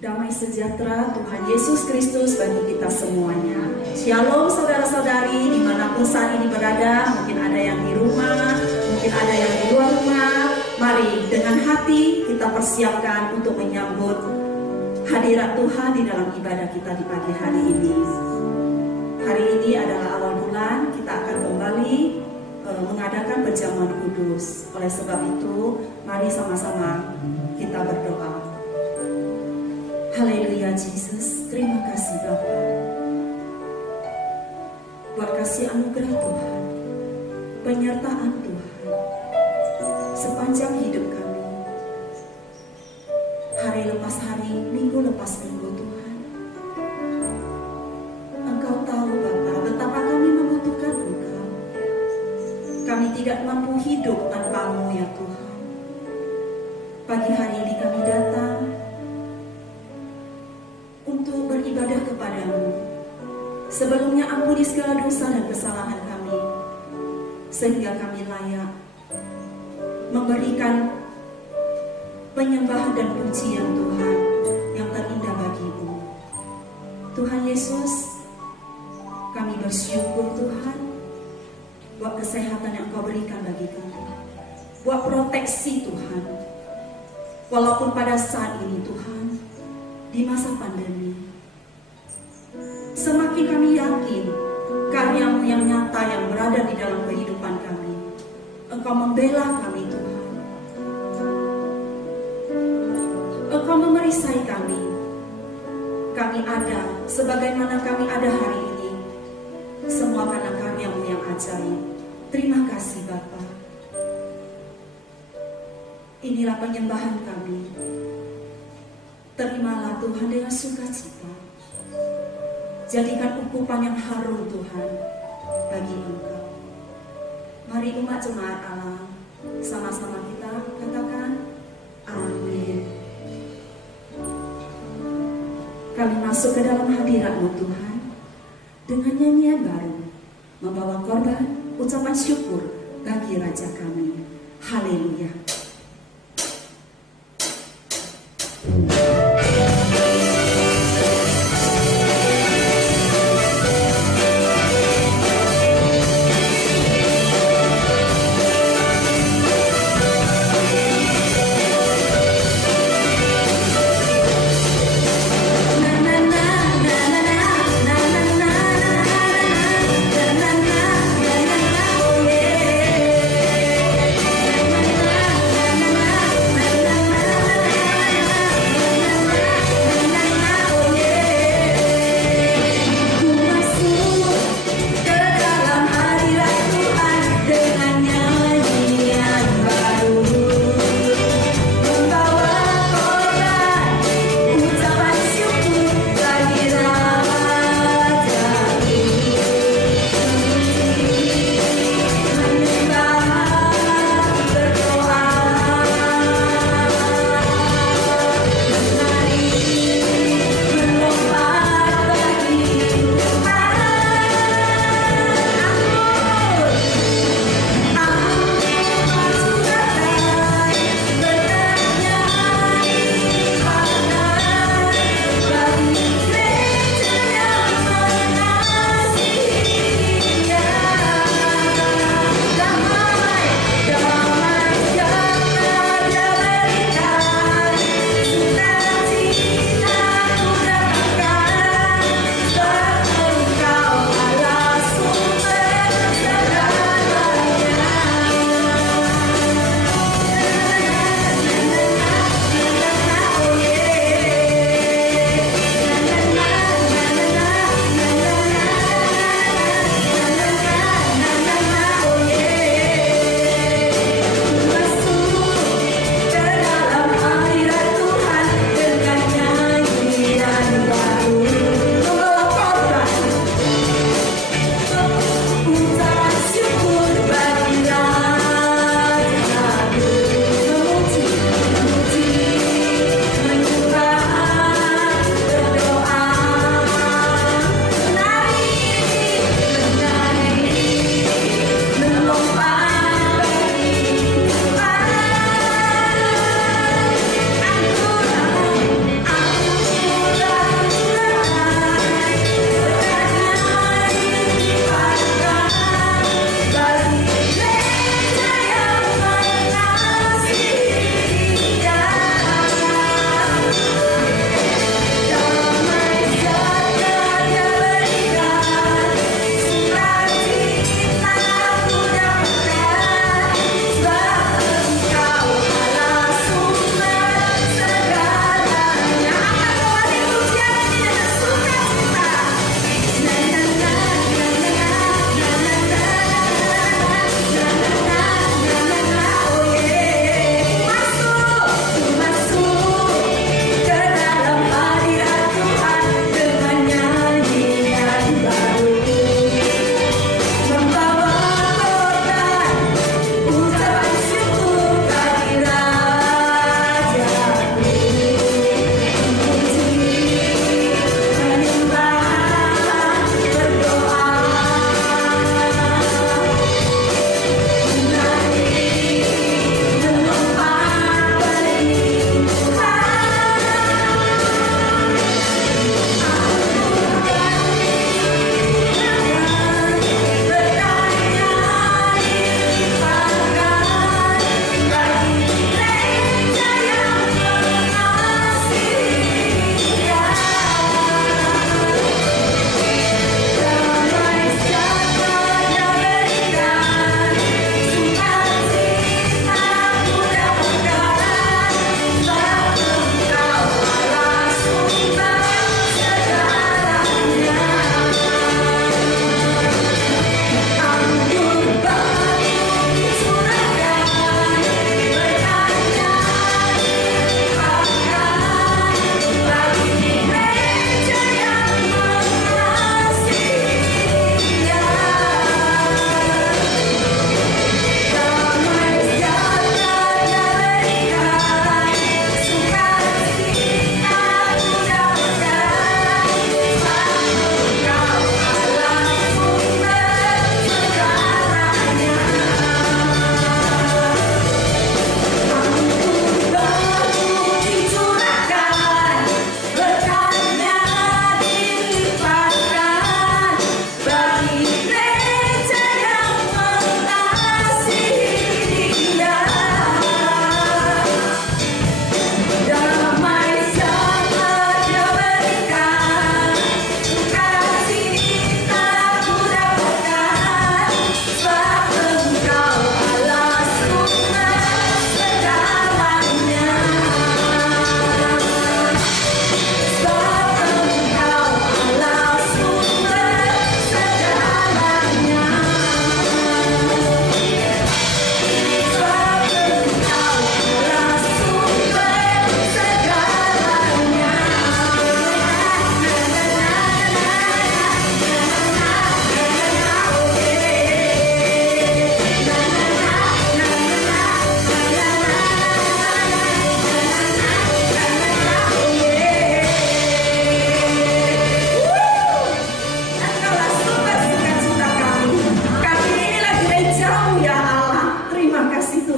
Damai sejahtera Tuhan Yesus Kristus bagi kita semuanya. Shalom saudara-saudari dimanapun saat ini berada. Mungkin ada yang di rumah, mungkin ada yang di luar rumah. Mari dengan hati kita persiapkan untuk menyambut hadirat Tuhan di dalam ibadah kita di pagi hari ini. Hari ini adalah awal bulan, kita akan kembali mengadakan perjamuan kudus. Oleh sebab itu, mari sama-sama kita berdoa. Haleluya Jesus, terima kasih Bapa buat kasih anugerah Tuhan, penyertaan Tuhan sepanjang hidup kami, hari lepas hari, minggu lepas minggu Tuhan. Engkau tahu Bapa betapa kami membutuhkan Engkau. Kami tidak mampu hidup tanpa-Mu ya Tuhan. Pagi hari ini kami datang untuk beribadah kepadamu. Sebelumnya ampuni segala dosa dan kesalahan kami, sehingga kami layak memberikan penyembahan dan pujian Tuhan yang terindah bagi-Mu. Tuhan Yesus, kami bersyukur Tuhan buat kesehatan yang Kau berikan bagi kami, buat proteksi Tuhan. Walaupun pada saat ini Tuhan, di masa pandemi, semakin kami yakin karya-Mu yang nyata yang berada di dalam kehidupan kami. Engkau membela kami Tuhan, Engkau memerisai kami. Kami ada sebagaimana kami ada hari ini, semua karena karya-Mu yang ajaib. Terima kasih Bapa. Inilah penyembahan kami. Terimalah Tuhan dengan sukacita. Jadikan ukupan yang harum Tuhan bagi Engkau. Mari umat jemaat Allah, sama-sama kita katakan amin. Kami masuk ke dalam hadirat-Mu Tuhan dengan nyanyian baru, membawa korban ucapan syukur bagi Raja kami. Haleluya. Na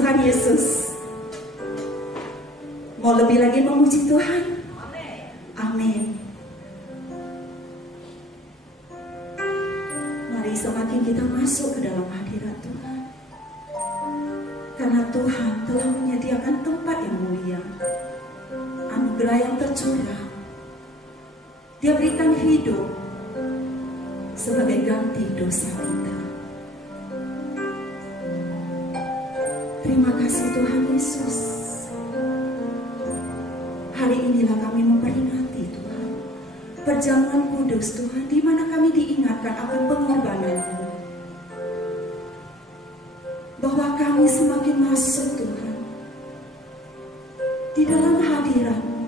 Tuhan Yesus. Mau lebih lagi memuji Tuhan? Amin. Mari semakin kita masuk ke dalam hadirat Tuhan. Karena Tuhan telah menyediakan tempat yang mulia, anugerah yang tercurah. Dia berikan hidup sebagai ganti dosa kita. Terima kasih Tuhan Yesus. Hari inilah kami memperingati Tuhan perjamuan kudus Tuhan, di mana kami diingatkan akan pengorbanan-Mu, bahwa kami semakin masuk Tuhan di dalam hadirat-Mu.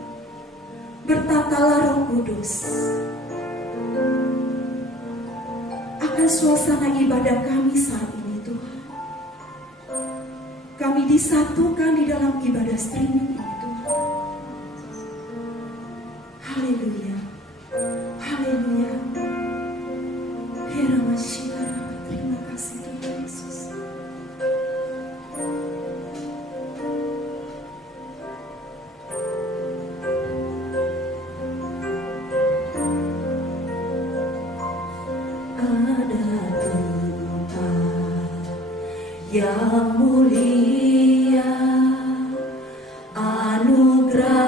Bertatalah Roh Kudus akan suasana ibadah kami saat ini Tuhan. Kami disatukan di dalam ibadah streaming ini Tuhan. Haleluya, haleluya. Terima kasih Tuhan Yesus. Yang mulia, anugerah-Mu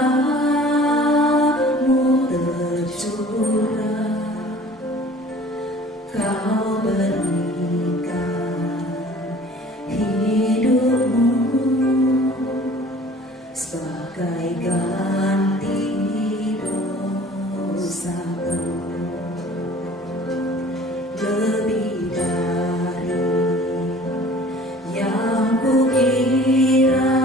tercurah, Kau berikan hidup-Mu sebagai ganti dosa-Ku. Lebih dari yang kukira,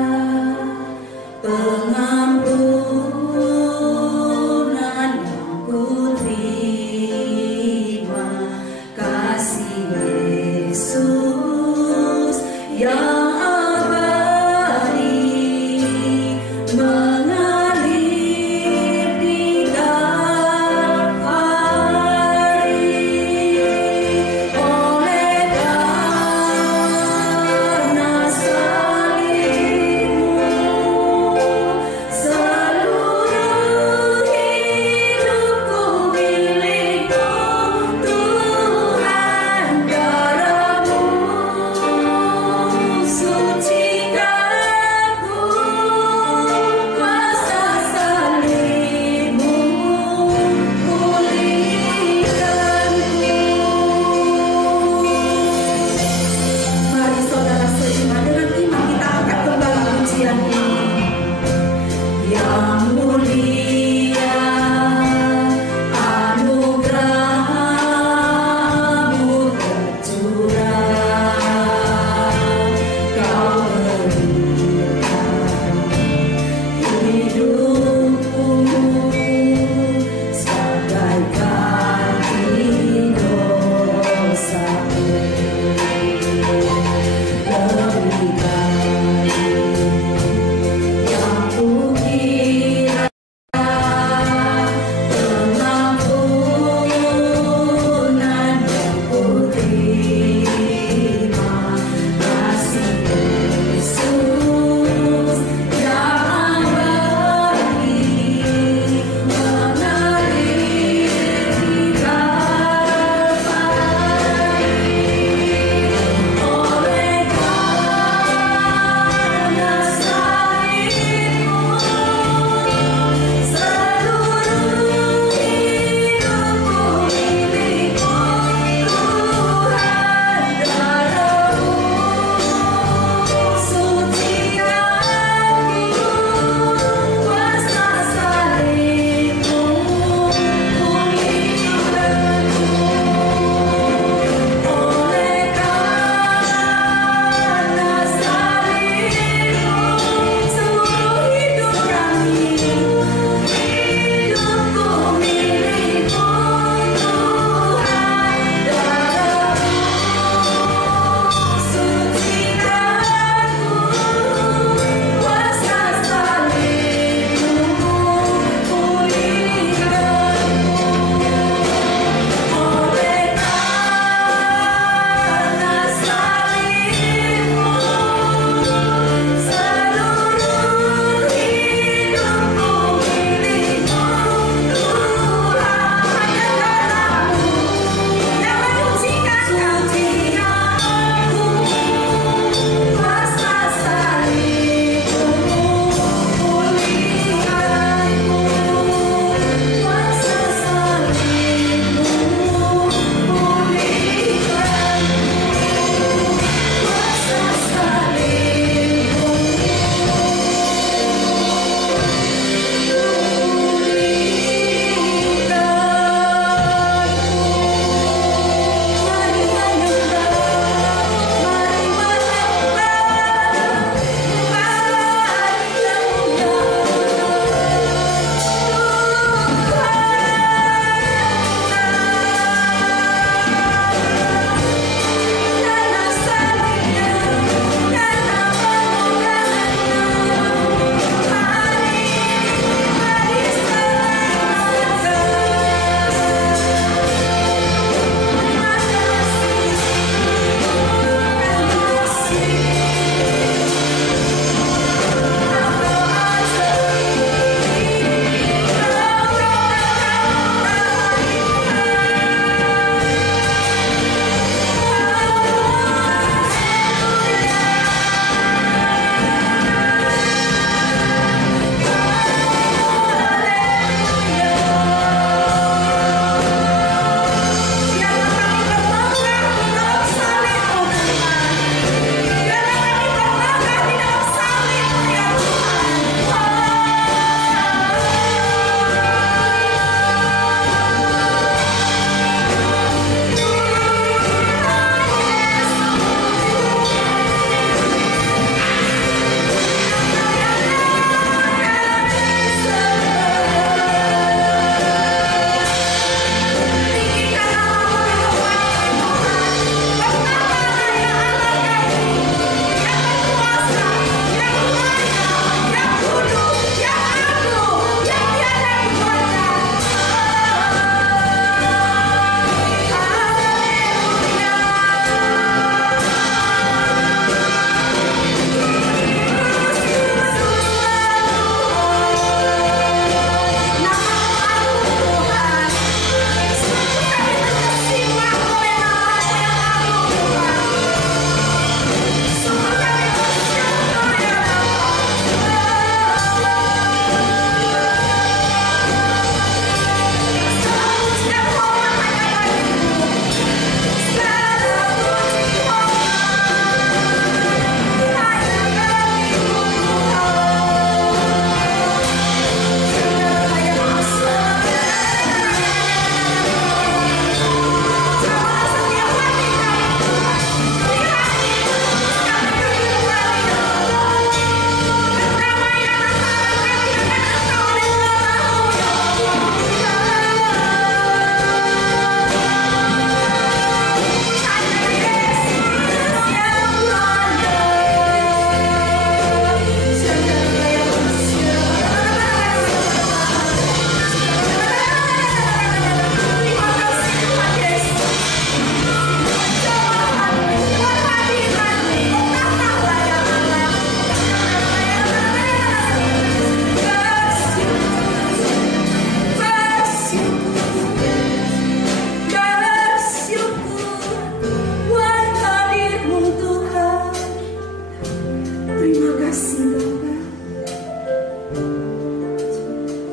kasih Bapa.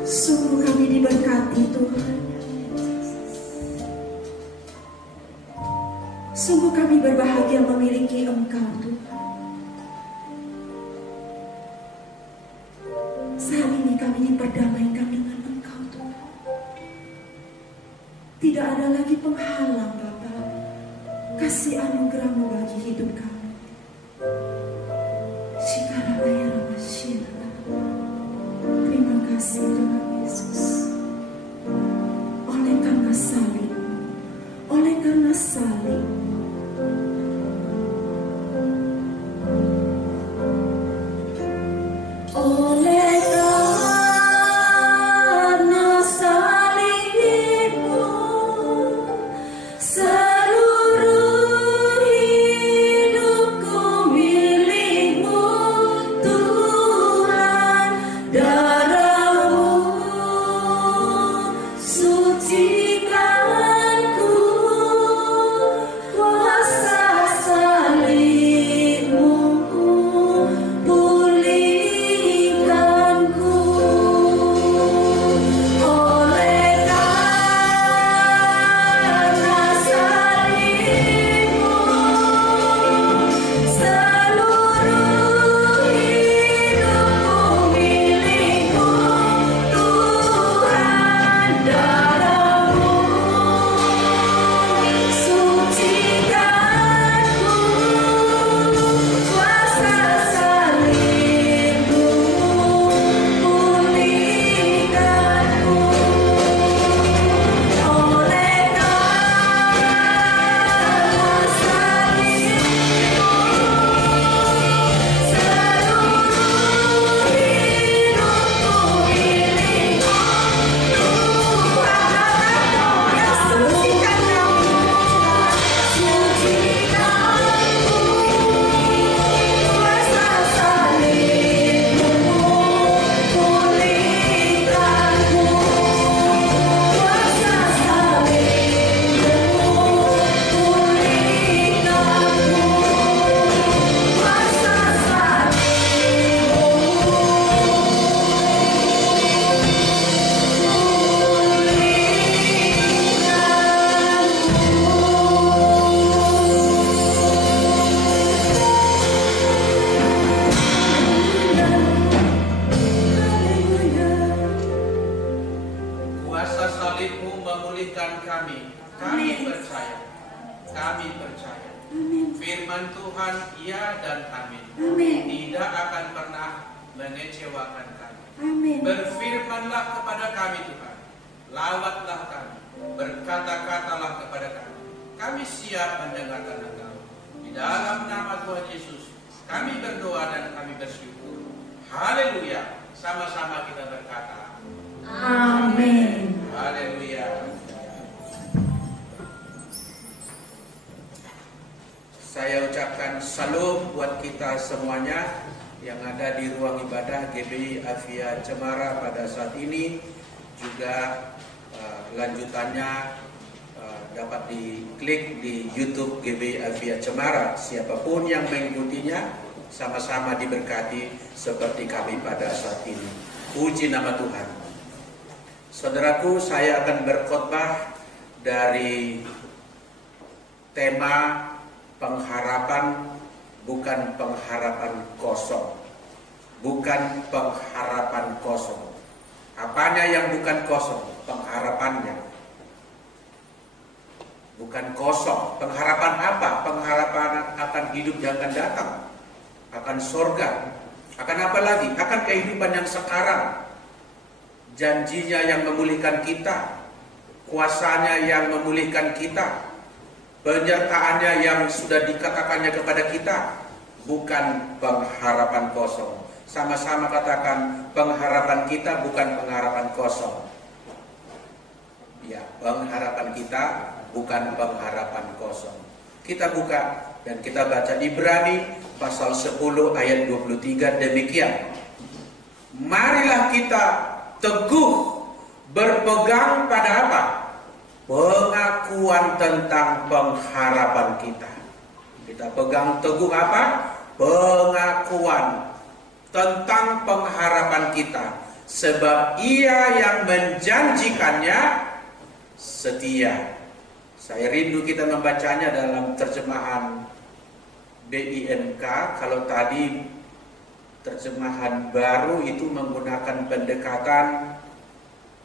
Sungguh kami diberkati Tuhan. Sungguh kami berbahagia memiliki Engkau Tuhan. Saat ini kami diperdamaikan dengan Engkau Tuhan. Tidak ada lagi penghalang Bapa. Kasih anugerah-Mu bagi hidup kami. Terima kasih Tuhan Yesus. Oleh karena salib, oleh karena salib, oleh karena salib-Mu, seluruh hidupku milik-Mu Tuhan. Darah-Mu sucikanku, kuasa salib-Mu pulihkanku. Oleh karena salib-Mu, seluruh hidupku milik-Mu Tuhan. Darah-Mu sucikanku, kuasa salib-Mu pulihkanku. Oleh karena salib-Mu, seluruh hidupku milik-Mu Tuhan. Yang sucikan kami, sucikanku, kuasa salib-Mu pulihkanku, kuasa salib-Mu pulihkanku, kuasa Kuasa salib-Mu memulihkan kami. Kami percaya. Kami percaya. Amin. Firman Tuhan ya dan amin. Amin. Tidak akan pernah mengecewakan kami. Amin. Berfirmanlah kepada kami Tuhan. Lawatlah kami. Berkata-katalah kepada kami. Kami siap mendengarkan Engkau. Di dalam nama Tuhan Yesus kami berdoa dan kami bersyukur. Haleluya. Sama-sama kita berkata. Amin. Haleluya. Saya ucapkan salam buat kita semuanya yang ada di ruang ibadah GBI Avia Cemara pada saat ini. Juga lanjutannya dapat diklik di YouTube GBI Avia Cemara. Siapapun yang mengikutinya sama-sama diberkati seperti kami pada saat ini. Puji nama Tuhan. Saudaraku, saya akan berkhotbah dari tema pengharapan, bukan pengharapan kosong. Bukan pengharapan kosong. Apanya yang bukan kosong? Pengharapannya. Bukan kosong. Pengharapan apa? Pengharapan akan hidup yang akan datang. Akan surga. Akan apa lagi? Akan kehidupan yang sekarang. Janjinya yang memulihkan kita. Kuasanya yang memulihkan kita. Penyertaannya yang sudah dikatakannya kepada kita. Bukan pengharapan kosong. Sama-sama katakan, pengharapan kita bukan pengharapan kosong. Ya, pengharapan kita bukan pengharapan kosong. Kita buka dan kita baca Ibrani pasal 10 ayat 23 demikian. Marilah kita teguh berpegang pada apa? Pengakuan tentang pengharapan kita. Kita pegang teguh apa? Pengakuan tentang pengharapan kita, sebab Ia yang menjanjikannya setia. Saya rindu kita membacanya dalam terjemahan BIMK. Kalau tadi terjemahan baru itu menggunakan pendekatan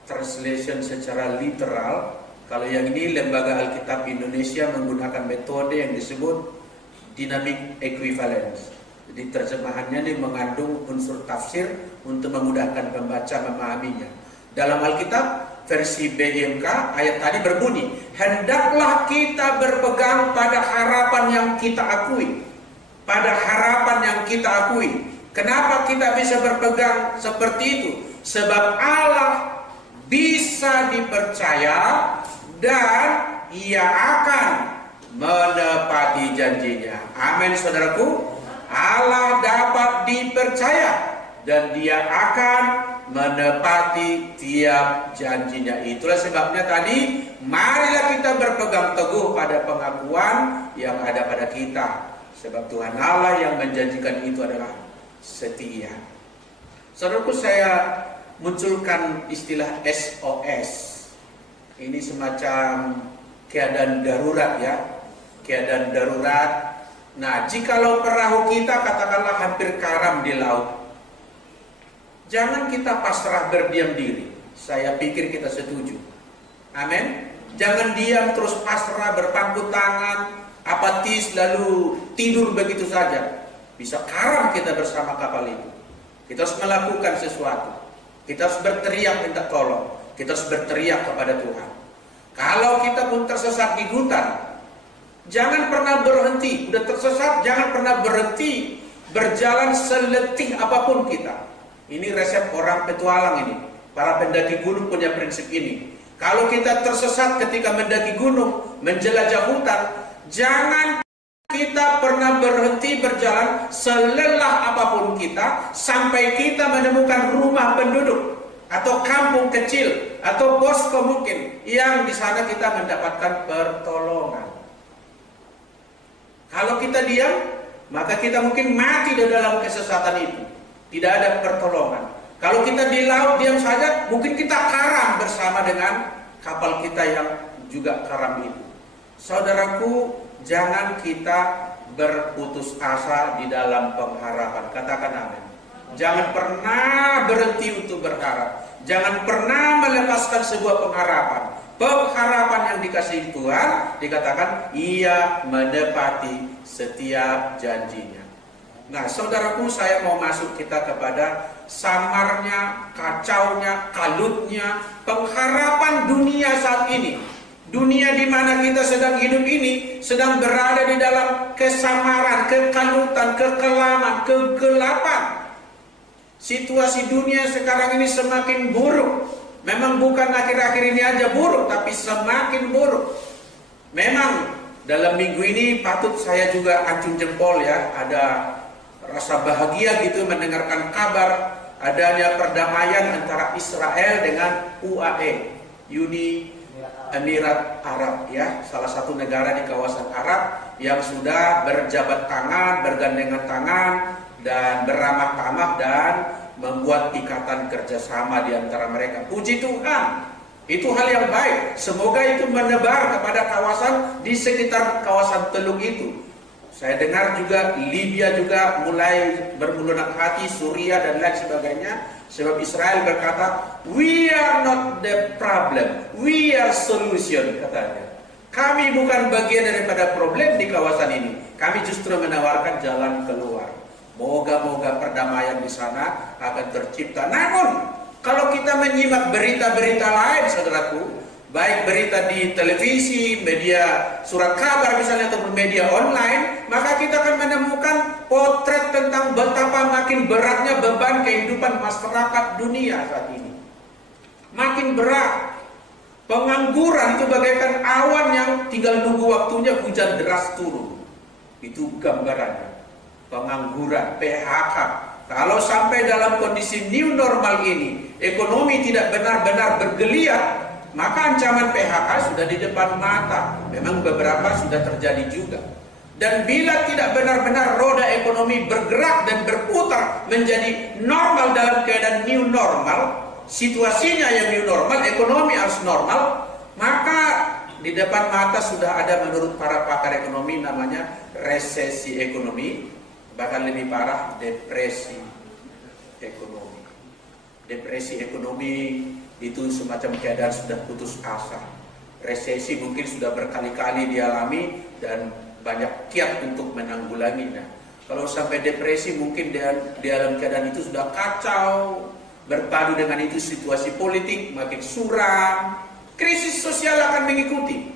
translation secara literal. Kalau yang ini Lembaga Alkitab Indonesia menggunakan metode yang disebut dynamic equivalence. Jadi terjemahannya ini mengandung unsur tafsir untuk memudahkan pembaca memahaminya. Dalam Alkitab versi BIMK ayat tadi berbunyi, hendaklah kita berpegang pada harapan yang kita akui. Pada harapan yang kita akui. Kenapa kita bisa berpegang seperti itu? Sebab Allah bisa dipercaya dan Ia akan menepati janjinya. Amin, saudaraku. Allah dapat dipercaya dan Dia akan menepati tiap janjinya. Itulah sebabnya tadi, marilah kita berpegang teguh pada pengakuan yang ada pada kita. Sebab Tuhan Allah yang menjanjikan itu adalah setia. Saudaraku, saya munculkan istilah SOS. Ini semacam keadaan darurat ya. Keadaan darurat. Nah, jikalau perahu kita katakanlah hampir karam di laut, jangan kita pasrah berdiam diri. Saya pikir kita setuju. Amin. Jangan diam terus pasrah berpangku tangan, apatis lalu tidur begitu saja. Bisa karam kita bersama kapal itu. Kita harus melakukan sesuatu. Kita harus berteriak minta tolong. Kita harus berteriak kepada Tuhan. Kalau kita pun tersesat di hutan, jangan pernah berhenti. Udah tersesat, jangan pernah berhenti berjalan seletih apapun kita. Ini resep orang petualang ini. Para pendaki gunung punya prinsip ini. Kalau kita tersesat ketika mendaki gunung, menjelajah hutan, jangan kita pernah berhenti berjalan selelah apapun kita sampai kita menemukan rumah penduduk atau kampung kecil atau posko mungkin yang di sana kita mendapatkan pertolongan. Kalau kita diam, maka kita mungkin mati di dalam kesesatan itu. Tidak ada pertolongan. Kalau kita di laut diam saja, mungkin kita karam bersama dengan kapal kita yang juga karam itu. Saudaraku, jangan kita berputus asa di dalam pengharapan. Katakan amin. Jangan pernah berhenti untuk berharap. Jangan pernah melepaskan sebuah pengharapan. Pengharapan yang dikasihi Tuhan, dikatakan Ia menepati setiap janjinya. Nah, saudaraku, saya mau masuk kita kepada samarnya, kacaunya, kalutnya pengharapan dunia saat ini. Dunia di mana kita sedang hidup ini sedang berada di dalam kesamaran, kekalutan, kekelaman, kegelapan. Situasi dunia sekarang ini semakin buruk. Memang bukan akhir-akhir ini aja buruk, tapi semakin buruk. Memang dalam minggu ini patut saya juga acung jempol ya. Ada rasa bahagia gitu mendengarkan kabar adanya perdamaian antara Israel dengan UAE, Uni Emirat Arab ya, salah satu negara di kawasan Arab yang sudah berjabat tangan, bergandengan tangan dan beramah tamah dan membuat ikatan kerjasama di antara mereka. Puji Tuhan, itu hal yang baik. Semoga itu menebar kepada kawasan di sekitar kawasan Teluk itu. Saya dengar juga Libya juga mulai bermulunak hati, Suriah dan lain sebagainya. Sebab Israel berkata, we are not the problem, we are solution, katanya. Kami bukan bagian daripada problem di kawasan ini. Kami justru menawarkan jalan keluar. Moga-moga perdamaian di sana akan tercipta. Namun, kalau kita menyimak berita-berita lain, saudaraku, baik berita di televisi, media surat kabar misalnya, ataupun media online, maka kita akan menemukan potret tentang betapa makin beratnya beban kehidupan masyarakat dunia saat ini. Makin berat. Pengangguran itu bagaikan awan yang tinggal nunggu waktunya hujan deras turun. Itu gambarannya. Pengangguran, PHK. Kalau sampai dalam kondisi new normal ini, ekonomi tidak benar-benar bergeliat, maka ancaman PHK sudah di depan mata. Memang beberapa sudah terjadi juga. Dan bila tidak benar-benar roda ekonomi bergerak dan berputar menjadi normal dalam keadaan new normal, situasinya yang new normal, ekonomi harus normal, maka di depan mata sudah ada menurut para pakar ekonomi namanya resesi ekonomi, bahkan lebih parah depresi ekonomi. Depresi ekonomi itu semacam keadaan sudah putus asa. Resesi mungkin sudah berkali-kali dialami dan banyak kiat untuk menanggulanginya. Kalau sampai depresi mungkin di dalam keadaan itu sudah kacau, berpadu dengan itu situasi politik makin suram, krisis sosial akan mengikuti.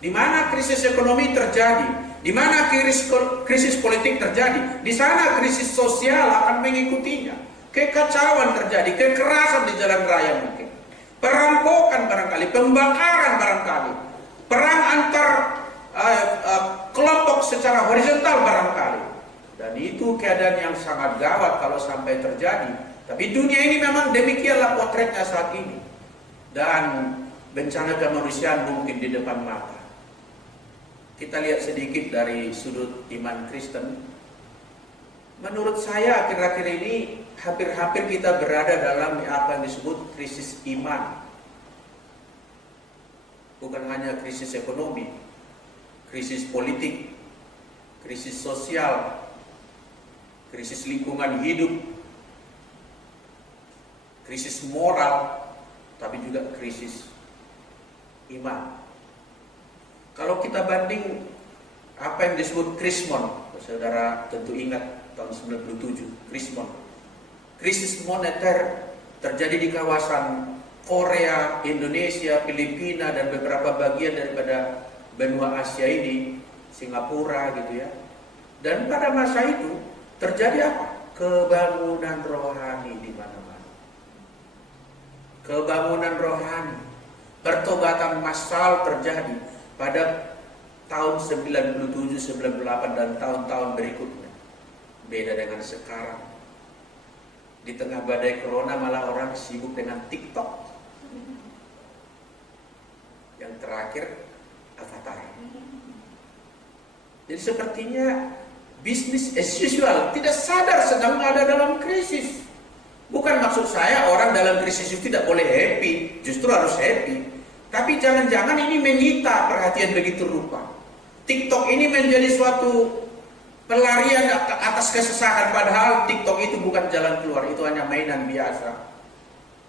Di mana krisis ekonomi terjadi, di mana krisis politik terjadi, di sana krisis sosial akan mengikutinya. Kekacauan terjadi, kekerasan di jalan raya mungkin, perampokan barangkali, pembakaran barangkali, perang antar kelompok secara horizontal barangkali. Dan itu keadaan yang sangat gawat kalau sampai terjadi. Tapi dunia ini memang demikianlah potretnya saat ini. Dan bencana kemanusiaan mungkin di depan mata. Kita lihat sedikit dari sudut iman Kristen. Menurut saya akhir-akhir ini hampir-hampir kita berada dalam apa yang disebut krisis iman. Bukan hanya krisis ekonomi, krisis politik, krisis sosial, krisis lingkungan hidup, krisis moral, tapi juga krisis iman. Kalau kita banding apa yang disebut krismon, saudara tentu ingat tahun 97, krismon, krisis moneter terjadi di kawasan Korea, Indonesia, Filipina, dan beberapa bagian daripada benua Asia ini, Singapura gitu ya. Dan pada masa itu terjadi apa? Kebangunan rohani di mana-mana. Kebangunan rohani, pertobatan massal terjadi pada tahun 97, 98 dan tahun-tahun berikutnya. Beda dengan sekarang. Di tengah badai corona malah orang sibuk dengan TikTok. Yang terakhir Avatar. Jadi sepertinya bisnis as usual, tidak sadar sedang ada dalam krisis. Bukan maksud saya orang dalam krisis itu tidak boleh happy, justru harus happy. Tapi jangan-jangan ini menyita perhatian begitu rupa. TikTok ini menjadi suatu pelarian atas kesesakan, padahal TikTok itu bukan jalan keluar, itu hanya mainan biasa.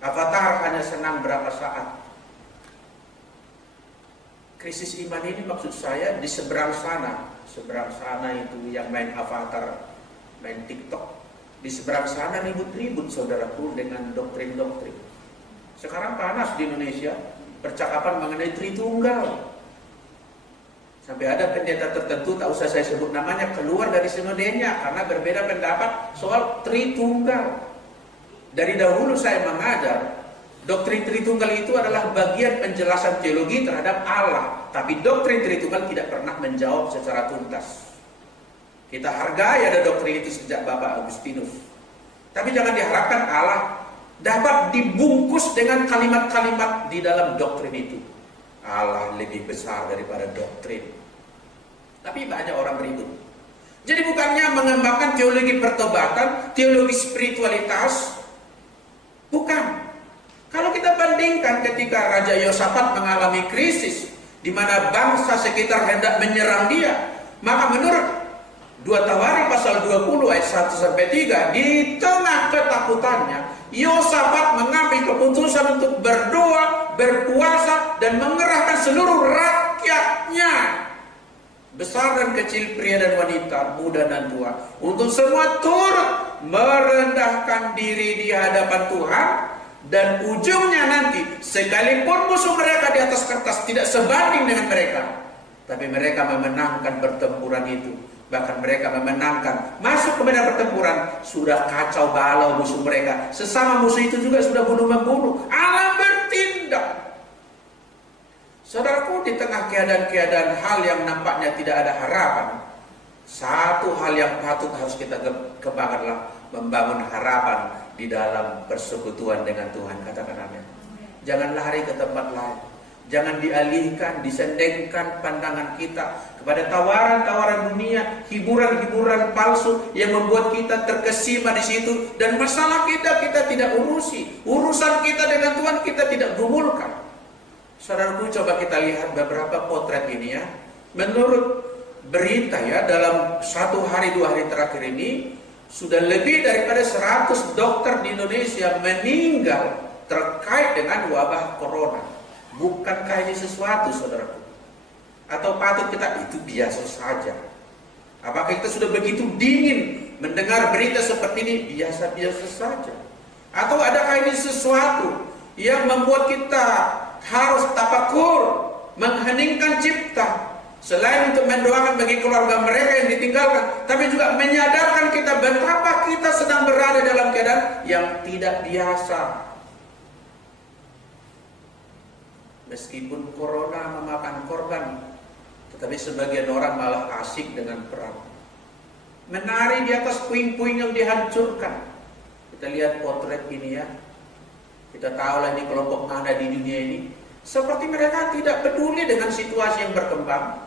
Avatar hanya senang berapa saat. Krisis iman ini maksud saya di seberang sana itu yang main Avatar, main TikTok. Di seberang sana ribut-ribut saudaraku dengan doktrin-doktrin. Sekarang panas di Indonesia percakapan mengenai Tritunggal. Sampai ada pendeta tertentu, tak usah saya sebut namanya, keluar dari sinodenya karena berbeda pendapat soal Tritunggal. Dari dahulu saya mengajar, doktrin Tritunggal itu adalah bagian penjelasan teologi terhadap Allah. Tapi doktrin Tritunggal tidak pernah menjawab secara tuntas. Kita hargai ada doktrin itu sejak Bapak Agustinus. Tapi jangan diharapkan Allah dapat dibungkus dengan kalimat-kalimat di dalam doktrin itu. Allah lebih besar daripada doktrin. Tapi banyak orang ribut. Jadi bukannya mengembangkan teologi pertobatan, teologi spiritualitas. Bukan. Kalau kita bandingkan ketika Raja Yosafat mengalami krisis, di mana bangsa sekitar hendak menyerang dia, maka menurut 2 Tawari pasal 20 ayat 1-3, di tengah ketakutannya, Yosafat mengambil keputusan untuk berdoa, berpuasa, dan mengerahkan seluruh rakyatnya, besar dan kecil, pria dan wanita, muda dan tua, untuk semua turut merendahkan diri di hadapan Tuhan. Dan ujungnya nanti, sekalipun musuh mereka di atas kertas tidak sebanding dengan mereka, tapi mereka memenangkan pertempuran itu. Bahkan mereka memenangkan, masuk ke medan pertempuran, sudah kacau balau musuh mereka, sesama musuh itu juga sudah bunuh-membunuh. Allah bertindak. Saudaraku, di tengah keadaan-keadaan hal yang nampaknya tidak ada harapan, satu hal yang patut harus kita kembangkan adalah membangun harapan di dalam persekutuan dengan Tuhan. Katakan amin. Jangan lari ke tempat lain. Jangan dialihkan, disendengkan pandangan kita kepada tawaran-tawaran dunia, hiburan-hiburan palsu yang membuat kita terkesima di situ, dan masalah kita tidak urusi, urusan kita dengan Tuhan kita tidak gumulkan. Saudaraku, coba kita lihat beberapa potret ini ya. Menurut berita ya, dalam 1 hari 2 hari terakhir ini sudah lebih daripada 100 dokter di Indonesia meninggal terkait dengan wabah corona. Bukankah ini sesuatu, saudaraku? Atau patut kita itu biasa saja? Apakah kita sudah begitu dingin mendengar berita seperti ini? Biasa-biasa saja. Atau adakah ini sesuatu yang membuat kita harus tafakur, mengheningkan cipta, selain untuk mendoakan bagi keluarga mereka yang ditinggalkan, tapi juga menyadarkan kita betapa kita sedang berada dalam keadaan yang tidak biasa. Meskipun corona memakan korban, tetapi sebagian orang malah asik dengan perang, menari di atas puing-puing yang dihancurkan. Kita lihat potret ini ya, kita tahulah ini kelompok mana di dunia ini. Seperti mereka tidak peduli dengan situasi yang berkembang,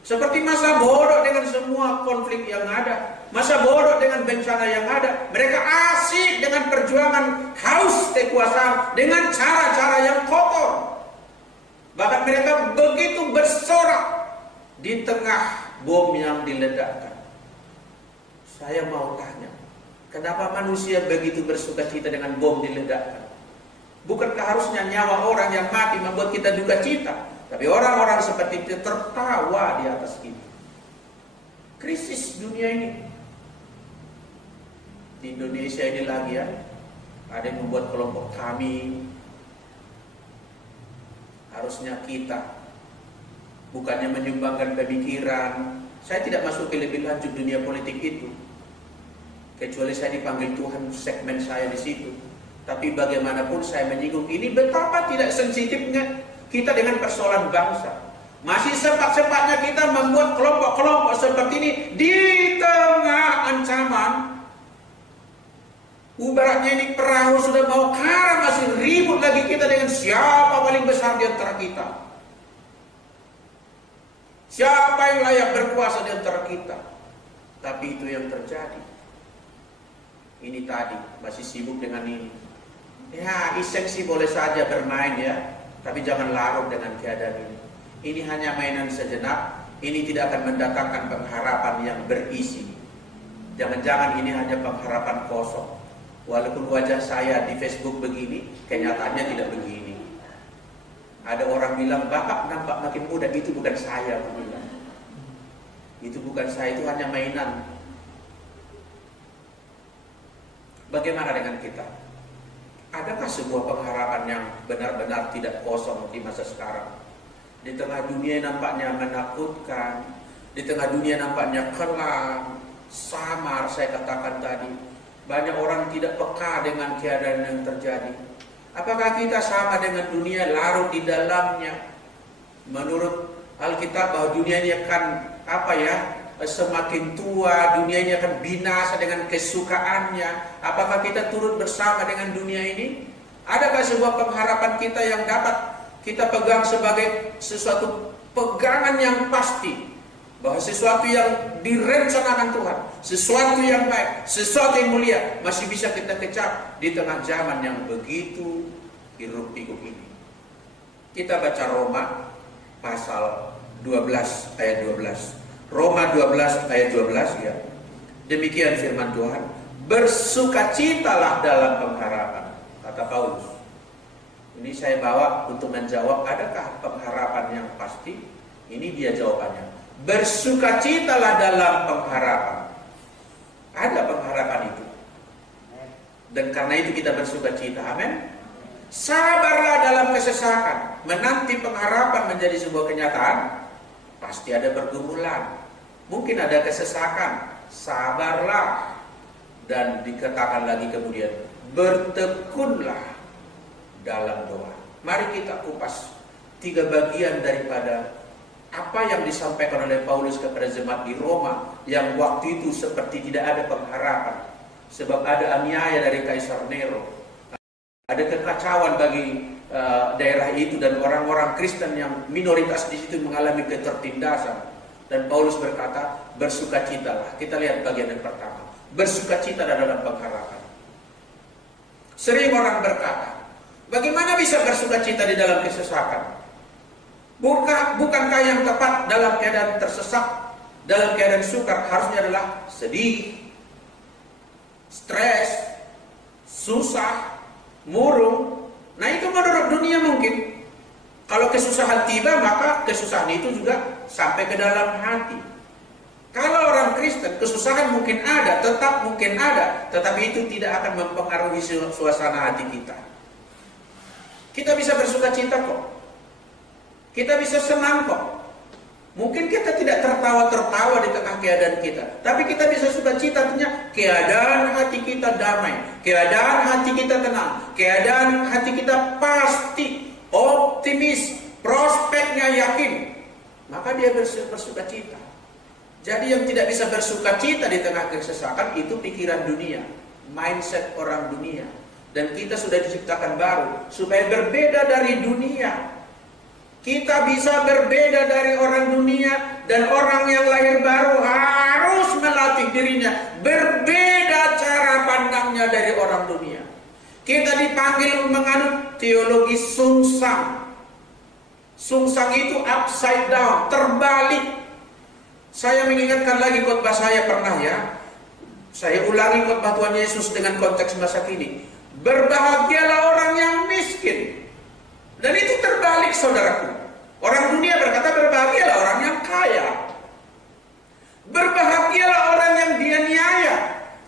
seperti masa bodoh dengan semua konflik yang ada, masa bodoh dengan bencana yang ada. Mereka asik dengan perjuangan haus kekuasaan dengan cara-cara yang kotor. Bahkan mereka begitu bersorak di tengah bom yang diledakkan. Saya mau tanya, kenapa manusia begitu bersuka cita dengan bom diledakkan? Bukankah harusnya nyawa orang yang mati membuat kita duka cita? Tapi orang-orang seperti itu tertawa di atas kita. Krisis dunia ini. Di Indonesia ini lagi ya, ada yang membuat kelompok kami. Harusnya kita bukannya menyumbangkan pemikiran. Saya tidak masuk ke lebih lanjut dunia politik itu, kecuali saya dipanggil Tuhan segmen saya di situ. Tapi bagaimanapun saya menyinggung ini, betapa tidak sensitifnya kita dengan persoalan bangsa. Masih sempat-sempatnya kita membuat kelompok-kelompok seperti ini di tengah ancaman. Ibaratnya ini perahu sudah mau karam, masih ribut lagi kita dengan siapa paling besar di antara kita, siapa yang layak berkuasa di antara kita. Tapi itu yang terjadi. Ini tadi masih sibuk dengan ini. Ya, iseng sih boleh saja bermain ya, tapi jangan larut dengan keadaan ini. Ini hanya mainan sejenak. Ini tidak akan mendatangkan pengharapan yang berisi. Jangan-jangan ini hanya pengharapan kosong. Walaupun wajah saya di Facebook begini, kenyataannya tidak begini. Ada orang bilang, Bapak nampak makin muda. Itu bukan saya, aku bilang. Itu bukan saya, itu hanya mainan. Bagaimana dengan kita? Adakah sebuah pengharapan yang benar-benar tidak kosong di masa sekarang? Di tengah dunia nampaknya menakutkan, di tengah dunia nampaknya kelam, samar, saya katakan tadi. Banyak orang tidak peka dengan keadaan yang terjadi. Apakah kita sama dengan dunia, larut di dalamnya? Menurut Alkitab bahwa dunia ini akan semakin tua, dunia ini akan binasa dengan kesukaannya. Apakah kita turut bersama dengan dunia ini? Adakah sebuah pengharapan kita yang dapat kita pegang sebagai sesuatu pegangan yang pasti, bahwa sesuatu yang direncanakan Tuhan, sesuatu yang baik, sesuatu yang mulia masih bisa kita kecap di tengah zaman yang begitu hiruk-pikuk ini? Kita baca Roma pasal 12 ayat 12. Roma 12 ayat 12 ya. Demikian firman Tuhan, bersukacitalah dalam pengharapan, kata Paulus. Ini saya bawa untuk menjawab, adakah pengharapan yang pasti? Ini dia jawabannya. Bersukacitalah dalam pengharapan. Ada pengharapan itu. Dan karena itu kita bersukacita. Amin. Sabarlah dalam kesesakan. Menanti pengharapan menjadi sebuah kenyataan, pasti ada pergumulan. Mungkin ada kesesakan. Sabarlah. Dan dikatakan lagi kemudian, bertekunlah dalam doa. Mari kita kupas 3 bagian daripada apa yang disampaikan oleh Paulus kepada jemaat di Roma yang waktu itu seperti tidak ada pengharapan. Sebab ada aniaya dari Kaisar Nero. Ada kekacauan bagi daerah itu, dan orang-orang Kristen yang minoritas di situ mengalami ketertindasan. Dan Paulus berkata, bersukacitalah. Kita lihat bagian yang pertama. Bersukacita dalam pengharapan. Sering orang berkata, bagaimana bisa bersukacita di dalam kesesakan? Bukankah yang tepat dalam keadaan tersesak, dalam keadaan sukar harusnya adalah sedih, stres, susah, murung. Nah itu menurut dunia mungkin. Kalau kesusahan tiba, maka kesusahan itu juga sampai ke dalam hati. Kalau orang Kristen, kesusahan mungkin ada, tetap mungkin ada, tetapi itu tidak akan mempengaruhi suasana hati kita. Kita bisa bersukacita kok. Kita bisa senang kok. Mungkin kita tidak tertawa-tertawa di tengah keadaan kita, tapi kita bisa sukacita, artinya keadaan hati kita damai, keadaan hati kita tenang, keadaan hati kita pasti optimis, prospeknya yakin, maka dia bersukacita. Jadi yang tidak bisa bersukacita di tengah kesesakan itu pikiran dunia, mindset orang dunia. Dan kita sudah diciptakan baru supaya berbeda dari dunia. Kita bisa berbeda dari orang dunia, dan orang yang lahir baru harus melatih dirinya berbeda cara pandangnya dari orang dunia. Kita dipanggil menganut teologi sungsang. Sungsang itu upside down, terbalik. Saya mengingatkan lagi khotbah saya pernah ya. Saya ulangi khotbah Tuhan Yesus dengan konteks masa kini. Berbahagialah orang yang miskin. Dan itu terbalik, saudaraku. Orang dunia berkata berbahagialah orang yang kaya. Berbahagialah orang yang dianiaya.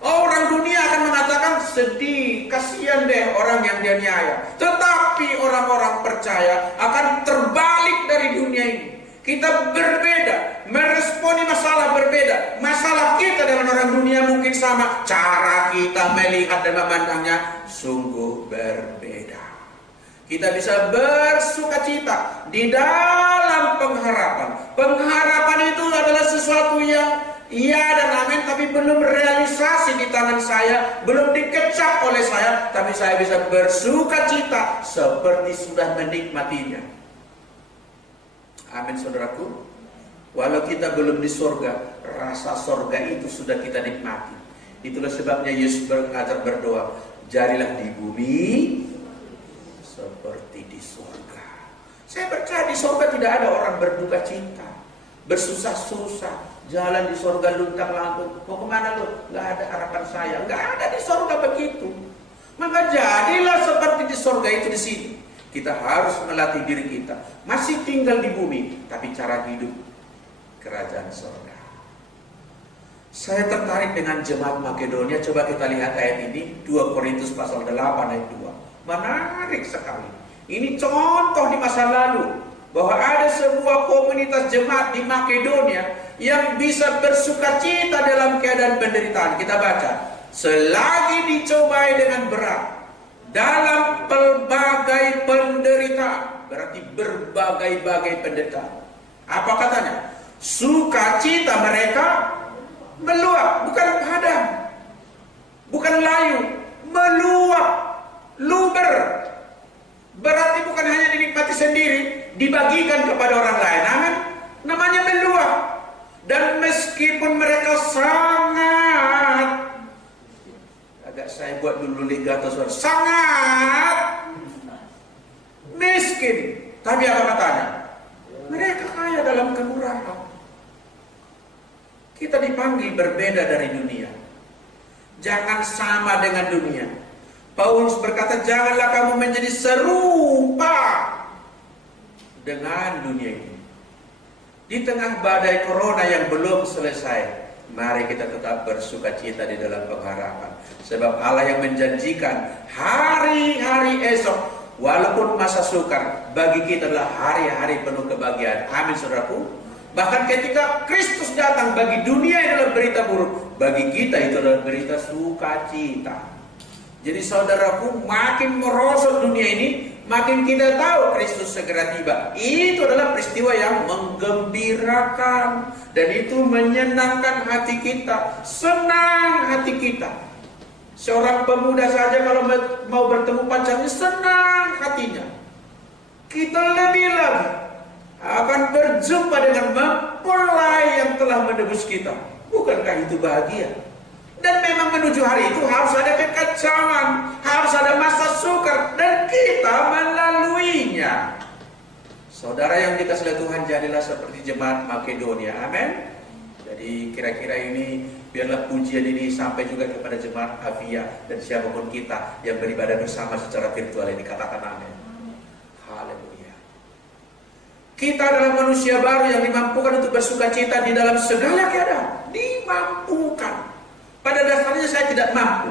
Orang dunia akan mengatakan sedih, kasihan deh orang yang dianiaya. Tetapi orang-orang percaya akan terbalik dari dunia ini. Kita berbeda, meresponi masalah berbeda. Masalah kita dengan orang dunia mungkin sama, cara kita melihat dan memandangnya sungguh berbeda. Kita bisa bersukacita di dalam pengharapan. Pengharapan itu adalah sesuatu yang iya dan amin, tapi belum realisasi di tangan saya, belum dikecap oleh saya, tapi saya bisa bersukacita seperti sudah menikmatinya. Amin, saudaraku. Walau kita belum di sorga, rasa sorga itu sudah kita nikmati. Itulah sebabnya Yesus mengajar berdoa, jadilah di bumi seperti di sorga. Saya percaya di sorga tidak ada orang berduka cita, bersusah-susah, jalan di sorga luntang-lantung. Mau kemana lu? Gak ada harapan saya. Gak ada di sorga begitu. Maka jadilah seperti di sorga itu di sini. Kita harus melatih diri kita. Masih tinggal di bumi, tapi cara hidup kerajaan sorga. Saya tertarik dengan jemaat Makedonia. Coba kita lihat ayat ini, 2 Korintus pasal 8 ayat 2. Menarik sekali. Ini contoh di masa lalu bahwa ada sebuah komunitas jemaat di Makedonia yang bisa bersukacita dalam keadaan penderitaan. Kita baca, selagi dicobai dengan berat dalam pelbagai penderitaan, berarti berbagai-bagai penderitaan. Apa katanya? Sukacita mereka meluap, bukan padam, bukan layu, meluap, luber. Berarti bukan hanya dinikmati sendiri, dibagikan kepada orang lain. Amin. Namanya meluap. Dan meskipun mereka sangat, agak saya buat dulu legato suara, sangat miskin, tapi apa katanya? Mereka kaya dalam kemurahan. Kita dipanggil berbeda dari dunia. Jangan sama dengan dunia. Paulus berkata, janganlah kamu menjadi serupa dengan dunia ini. Di tengah badai corona yang belum selesai, mari kita tetap bersukacita di dalam pengharapan. Sebab Allah yang menjanjikan hari-hari esok, walaupun masa sukar, bagi kita adalah hari-hari penuh kebahagiaan. Amin, saudaraku. Bahkan ketika Kristus datang, bagi dunia itu adalah berita buruk, bagi kita itu adalah berita sukacita. Jadi saudaraku, makin merosot dunia ini, makin kita tahu Kristus segera tiba. Itu adalah peristiwa yang menggembirakan, dan itu menyenangkan hati kita, senang hati kita. Seorang pemuda saja kalau mau bertemu pacarnya, senang hatinya. Kita lebih lagi akan berjumpa dengan mulai yang telah menebus kita. Bukankah itu bahagia? Dan memang menuju hari itu harus ada kekacauan, harus ada masa sukar, dan kita melaluinya. Saudara yang dikasihi Tuhan, jadilah seperti jemaat Makedonia. Amin. Jadi kira-kira ini biarlah pujian ini sampai juga kepada jemaat Avia dan siapapun kita yang beribadah bersama secara virtual ini. Katakan amin. Haleluya. Kita adalah manusia baru yang dimampukan untuk bersuka cita di dalam segala keadaan. Dimampukan. Pada dasarnya saya tidak mampu,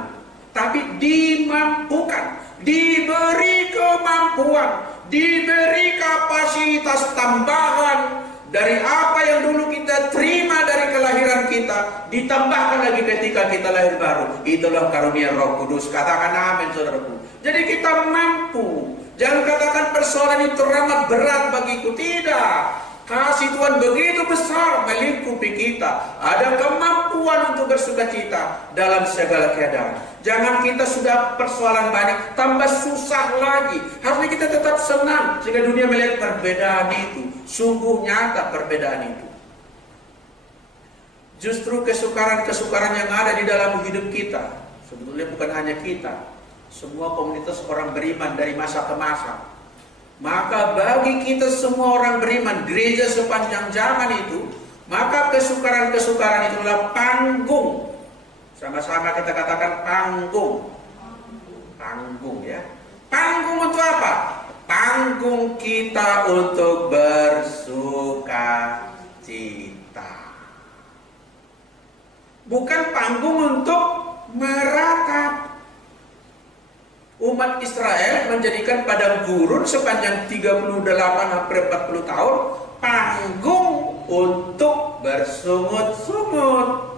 tapi dimampukan, diberi kemampuan, diberi kapasitas tambahan dari apa yang dulu kita terima dari kelahiran kita, ditambahkan lagi ketika kita lahir baru. Itulah karunia Roh Kudus. Katakan amin, saudaraku. Jadi kita mampu. Jangan katakan persoalan itu teramat berat bagiku. Tidak. Kasih Tuhan begitu besar melingkupi kita. Ada kemampuan untuk bersuka cita dalam segala keadaan. Jangan kita sudah persoalan banyak, tambah susah lagi. Harusnya kita tetap senang, sehingga dunia melihat perbedaan itu. Sungguh nyata perbedaan itu. Justru kesukaran-kesukaran yang ada di dalam hidup kita, sebetulnya bukan hanya kita, semua komunitas orang beriman dari masa ke masa. Maka bagi kita semua orang beriman, gereja sepanjang zaman itu, maka kesukaran-kesukaran itu adalah panggung. Sama-sama kita katakan panggung. Panggung ya. Panggung untuk apa? Panggung kita untuk bersuka cita. Bukan panggung untuk meratap. Umat Israel menjadikan padang gurun sepanjang 38 hampir 40 tahun panggung untuk bersungut-sungut.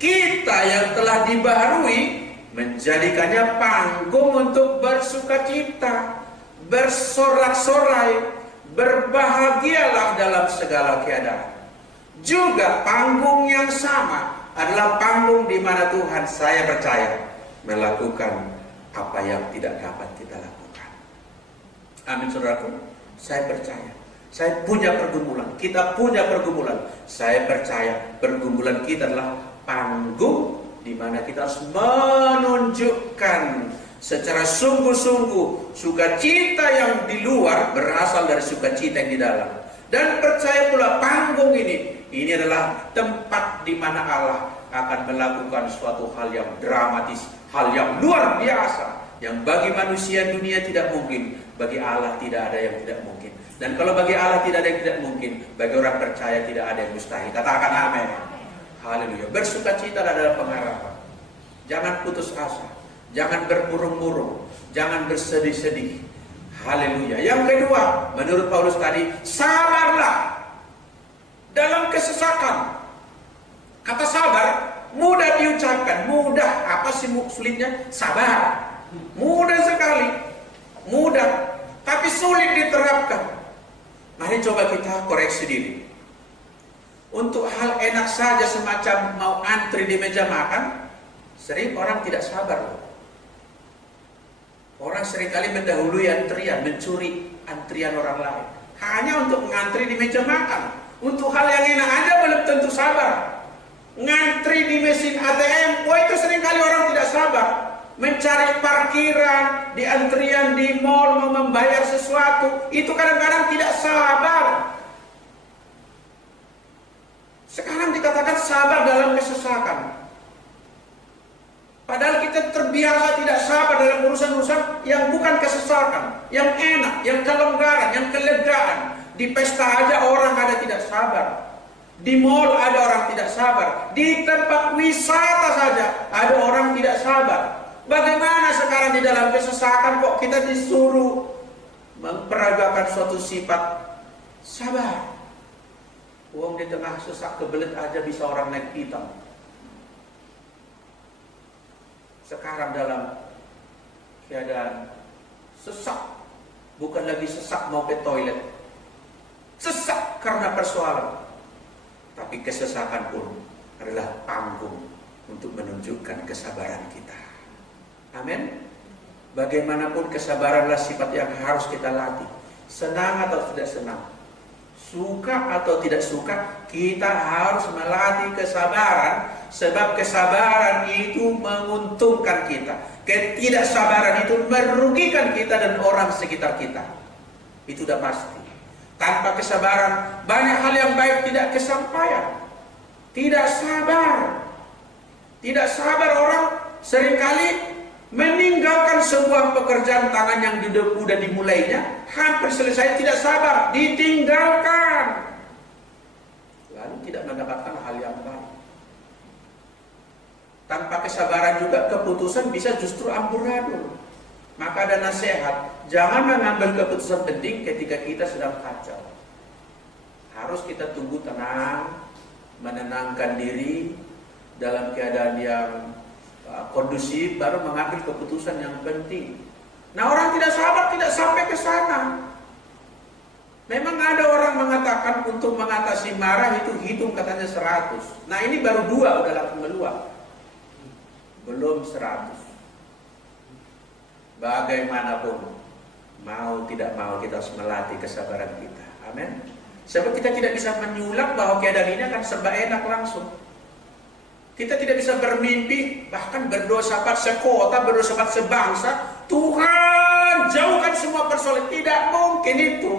Kita yang telah dibaharui menjadikannya panggung untuk bersukacita, bersorak-sorai, berbahagialah dalam segala keadaan. Juga panggung yang sama adalah panggung di mana Tuhan, saya percaya, melakukan apa yang tidak dapat kita lakukan. Amin, saudaraku. Saya percaya. Saya punya pergumulan. Kita punya pergumulan. Saya percaya pergumulan kita adalah panggung di mana kita harus menunjukkan secara sungguh-sungguh sukacita yang di luar berasal dari sukacita yang di dalam. Dan percaya pula panggung ini adalah tempat di mana Allah akan melakukan suatu hal yang dramatis, hal yang luar biasa, yang bagi manusia dunia tidak mungkin, bagi Allah tidak ada yang tidak mungkin. Dan kalau bagi Allah tidak ada yang tidak mungkin, bagi orang percaya tidak ada yang mustahil. Katakan amin. Haleluya. Bersukacita adalah pengharapan. Jangan putus asa, jangan bermurung-murung, jangan bersedih-sedih. Haleluya. Yang kedua, menurut Paulus tadi, sabarlah dalam kesesakan. Kata sabar mudah diucapkan, mudah. Apa sih sulitnya? Sabar. Mudah sekali, mudah, tapi sulit diterapkan. Mari coba kita koreksi diri. Untuk hal enak saja semacam mau antri di meja makan, sering orang tidak sabar. Orang seringkali mendahului antrian, mencuri antrian orang lain, hanya untuk mengantri di meja makan. Untuk hal yang enak aja belum tentu sabar. Ngantri di mesin ATM, itu seringkali orang tidak sabar. Mencari parkiran, di antrian di mall, mau membayar sesuatu, itu kadang-kadang tidak sabar. Sekarang dikatakan sabar dalam kesesakan. Padahal kita terbiasa tidak sabar dalam urusan-urusan yang bukan kesesakan, yang enak, yang kelonggaran, yang kelegaan. Di pesta aja orang ada tidak sabar. Di mall ada orang tidak sabar. Di tempat wisata saja ada orang tidak sabar. Bagaimana sekarang di dalam kesesakan kok kita disuruh memperagakan suatu sifat sabar? Uang di tengah sesak kebelet aja bisa orang naik pitam. Sekarang dalam keadaan sesak, bukan lagi sesak mau ke toilet, sesak karena persoalan. Tapi kesesakan pun adalah panggung untuk menunjukkan kesabaran kita. Amin. Bagaimanapun kesabaranlah sifat yang harus kita latih. Senang atau tidak senang, Suka atau tidak suka, kita harus melatih kesabaran, sebab kesabaran itu menguntungkan kita. Ketidaksabaran itu merugikan kita dan orang sekitar kita. Itu sudah pasti. Tanpa kesabaran, banyak hal yang baik tidak kesampaian. Tidak sabar. Tidak sabar orang seringkali meninggalkan sebuah pekerjaan tangan yang sudah dimulainya, hampir selesai, tidak sabar, ditinggalkan, lalu tidak mendapatkan hal yang baik. Tanpa kesabaran juga keputusan bisa justru amburadul. Maka ada nasihat, jangan mengambil keputusan penting ketika kita sedang kacau. Harus kita tunggu tenang, menenangkan diri dalam keadaan yang kondusif, baru mengambil keputusan yang penting. Nah, orang tidak sabar tidak sampai ke sana. Memang ada orang mengatakan untuk mengatasi marah itu hitung katanya 100. Nah, ini baru 2 udah langsung meluap. Belum 100. Bagaimanapun, mau tidak mau kita harus melatih kesabaran kita. Amin. Sebab kita tidak bisa menyulap bahwa keadaan ini akan serba enak langsung. Kita tidak bisa bermimpi, bahkan berdoa sahabat sekota, berdoa sahabat sebangsa, Tuhan jauhkan semua persoalan. Tidak mungkin itu.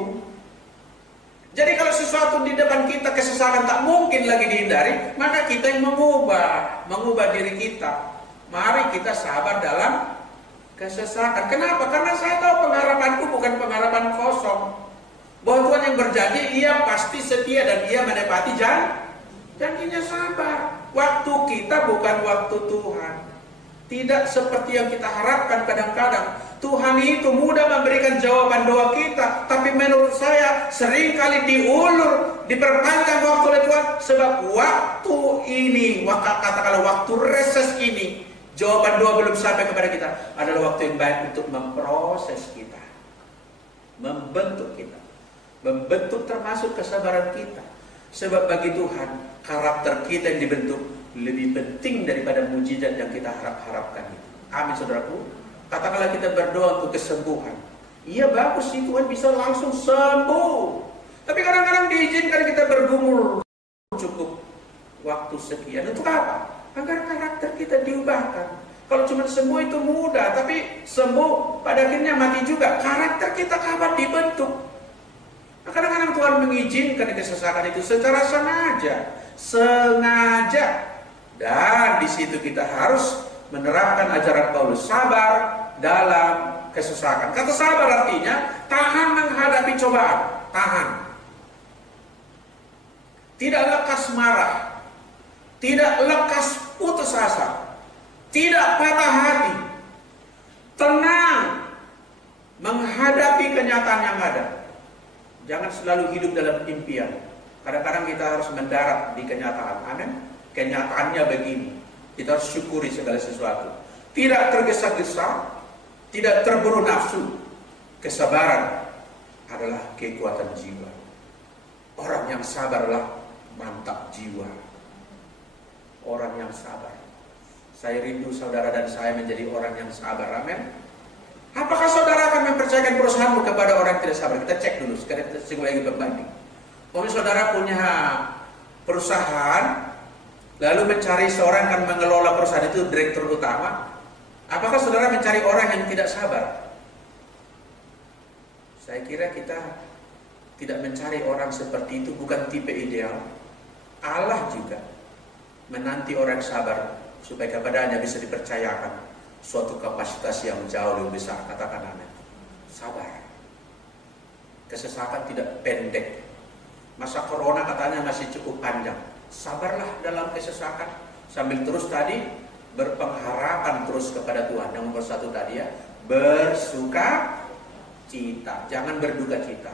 Jadi kalau sesuatu di depan kita kesesakan tak mungkin lagi dihindari, maka kita yang mengubah diri kita. Mari kita sabar dalam kesesakan. Kenapa? Karena saya tahu pengharapanku bukan pengharapan kosong. Bahwa Tuhan yang berjanji, ia pasti setia dan ia menepati janjinya. Sabar. Waktu kita bukan waktu Tuhan. Tidak seperti yang kita harapkan kadang-kadang. Tuhan itu mudah memberikan jawaban doa kita, tapi menurut saya seringkali diulur, diperpanjang waktu oleh Tuhan. Sebab waktu ini, katakanlah waktu reses ini, jawaban doa belum sampai kepada kita, adalah waktu yang baik untuk memproses kita, membentuk kita, membentuk termasuk kesabaran kita. Sebab bagi Tuhan, karakter kita yang dibentuk lebih penting daripada mujizat yang kita harapkan itu. Amin, saudaraku. Katakanlah kita berdoa untuk kesembuhan. Iya, bagus sih, Tuhan bisa langsung sembuh. Tapi kadang-kadang diizinkan kita bergumul cukup waktu sekian. Untuk apa? Agar karakter kita diubahkan. Kalau cuma sembuh itu mudah, tapi sembuh pada akhirnya mati juga. Karakter kita kapan dibentuk? Kadang-kadang Tuhan mengizinkan kesesakan itu secara sengaja, dan di situ kita harus menerapkan ajaran Paulus, sabar dalam kesesakan. Kata sabar artinya tahan menghadapi cobaan, tahan, tidak lekas marah, tidak lekas putus asa, tidak patah hati, tenang menghadapi kenyataan yang ada. Jangan selalu hidup dalam impian. Kadang-kadang kita harus mendarat di kenyataan. Amin. Kenyataannya begini. Kita harus syukuri segala sesuatu. Tidak tergesa-gesa, tidak terburu nafsu. Kesabaran adalah kekuatan jiwa. Orang yang sabarlah mantap jiwa. Orang yang sabar. Saya rindu saudara dan saya menjadi orang yang sabar. Amin. Apakah saudara akan mempercayakan perusahaanmu kepada orang yang tidak sabar? Kita cek dulu, sekarang kita singgung lagi pembanding. Kalau saudara punya perusahaan, lalu mencari seorang yang mengelola perusahaan itu direktur utama, apakah saudara mencari orang yang tidak sabar? Saya kira kita tidak mencari orang seperti itu, bukan tipe ideal. Allah juga menanti orang sabar supaya kepadanya bisa dipercayakan suatu kapasitas yang jauh lebih besar. Katakan amin. Sabar. Kesesakan tidak pendek. Masa corona katanya masih cukup panjang. Sabarlah dalam kesesakan, sambil terus tadi berpengharapan terus kepada Tuhan. Yang nomor 1 tadi ya, bersuka cita, jangan berduka cita.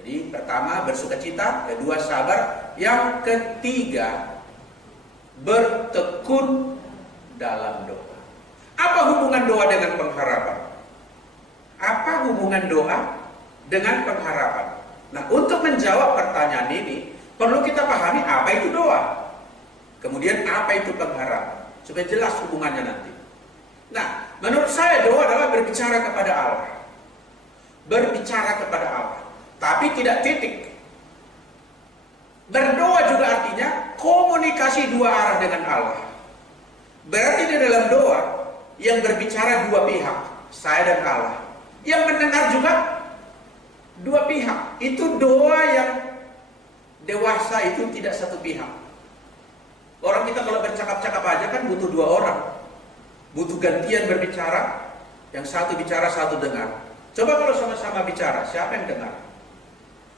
Jadi pertama bersuka cita, kedua sabar, yang ketiga bertekun dalam doa. Apa hubungan doa dengan pengharapan? Apa hubungan doa dengan pengharapan? Nah, untuk menjawab pertanyaan ini, perlu kita pahami apa itu doa. Kemudian apa itu pengharapan, supaya jelas hubungannya nanti. Nah, menurut saya doa adalah berbicara kepada Allah. Berbicara kepada Allah, tapi tidak titik. Berdoa juga artinya komunikasi dua arah dengan Allah. Berarti di dalam doa yang berbicara dua pihak, saya dan Allah. Yang mendengar juga dua pihak. Itu doa yang dewasa, itu tidak satu pihak. Orang kita kalau bercakap-cakap aja kan butuh dua orang. Butuh gantian berbicara, yang satu bicara, satu dengar. Coba kalau sama-sama bicara, siapa yang dengar?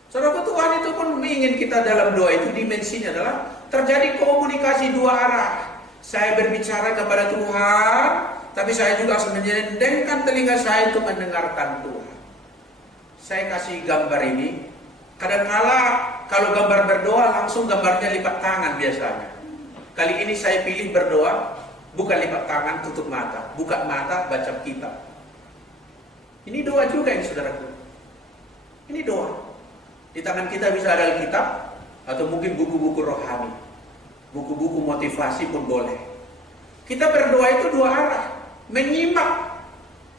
Saudara, Tuhan itu pun ingin kita dalam doa itu dimensinya adalah terjadi komunikasi dua arah. Saya berbicara kepada Tuhan, tapi saya juga harus menyendengkan telinga saya untuk mendengarkan Tuhan. Saya kasih gambar ini. Kadang-kala kalau gambar berdoa langsung gambarnya lipat tangan biasanya. Kali ini saya pilih berdoa bukan lipat tangan, tutup mata, buka mata, baca kitab. Ini doa juga ini saudaraku. Ini doa. Di tangan kita bisa ada Alkitab atau mungkin buku-buku rohani, buku-buku motivasi pun boleh. Kita berdoa itu dua arah, menyimak.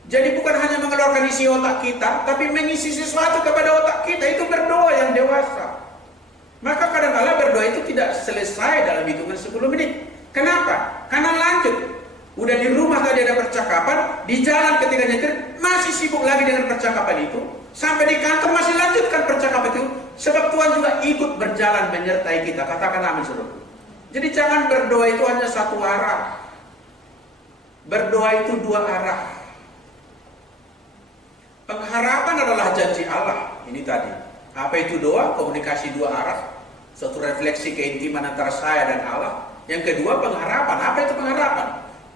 Jadi bukan hanya mengeluarkan isi otak kita, tapi mengisi sesuatu kepada otak kita. Itu berdoa yang dewasa. Maka kadang-kala berdoa itu tidak selesai dalam hitungan 10 menit. Kenapa? Karena lanjut. Udah di rumah tadi ada percakapan, di jalan ketika nyetir masih sibuk lagi dengan percakapan itu. Sampai di kantor masih lanjutkan percakapan itu. Sebab Tuhan juga ikut berjalan menyertai kita. Katakan amin saudara. Jadi jangan berdoa itu hanya satu arah. Berdoa itu dua arah. Pengharapan adalah janji Allah. Ini tadi. Apa itu doa? Komunikasi dua arah. Suatu refleksi keintiman antara saya dan Allah. Yang kedua pengharapan. Apa itu pengharapan?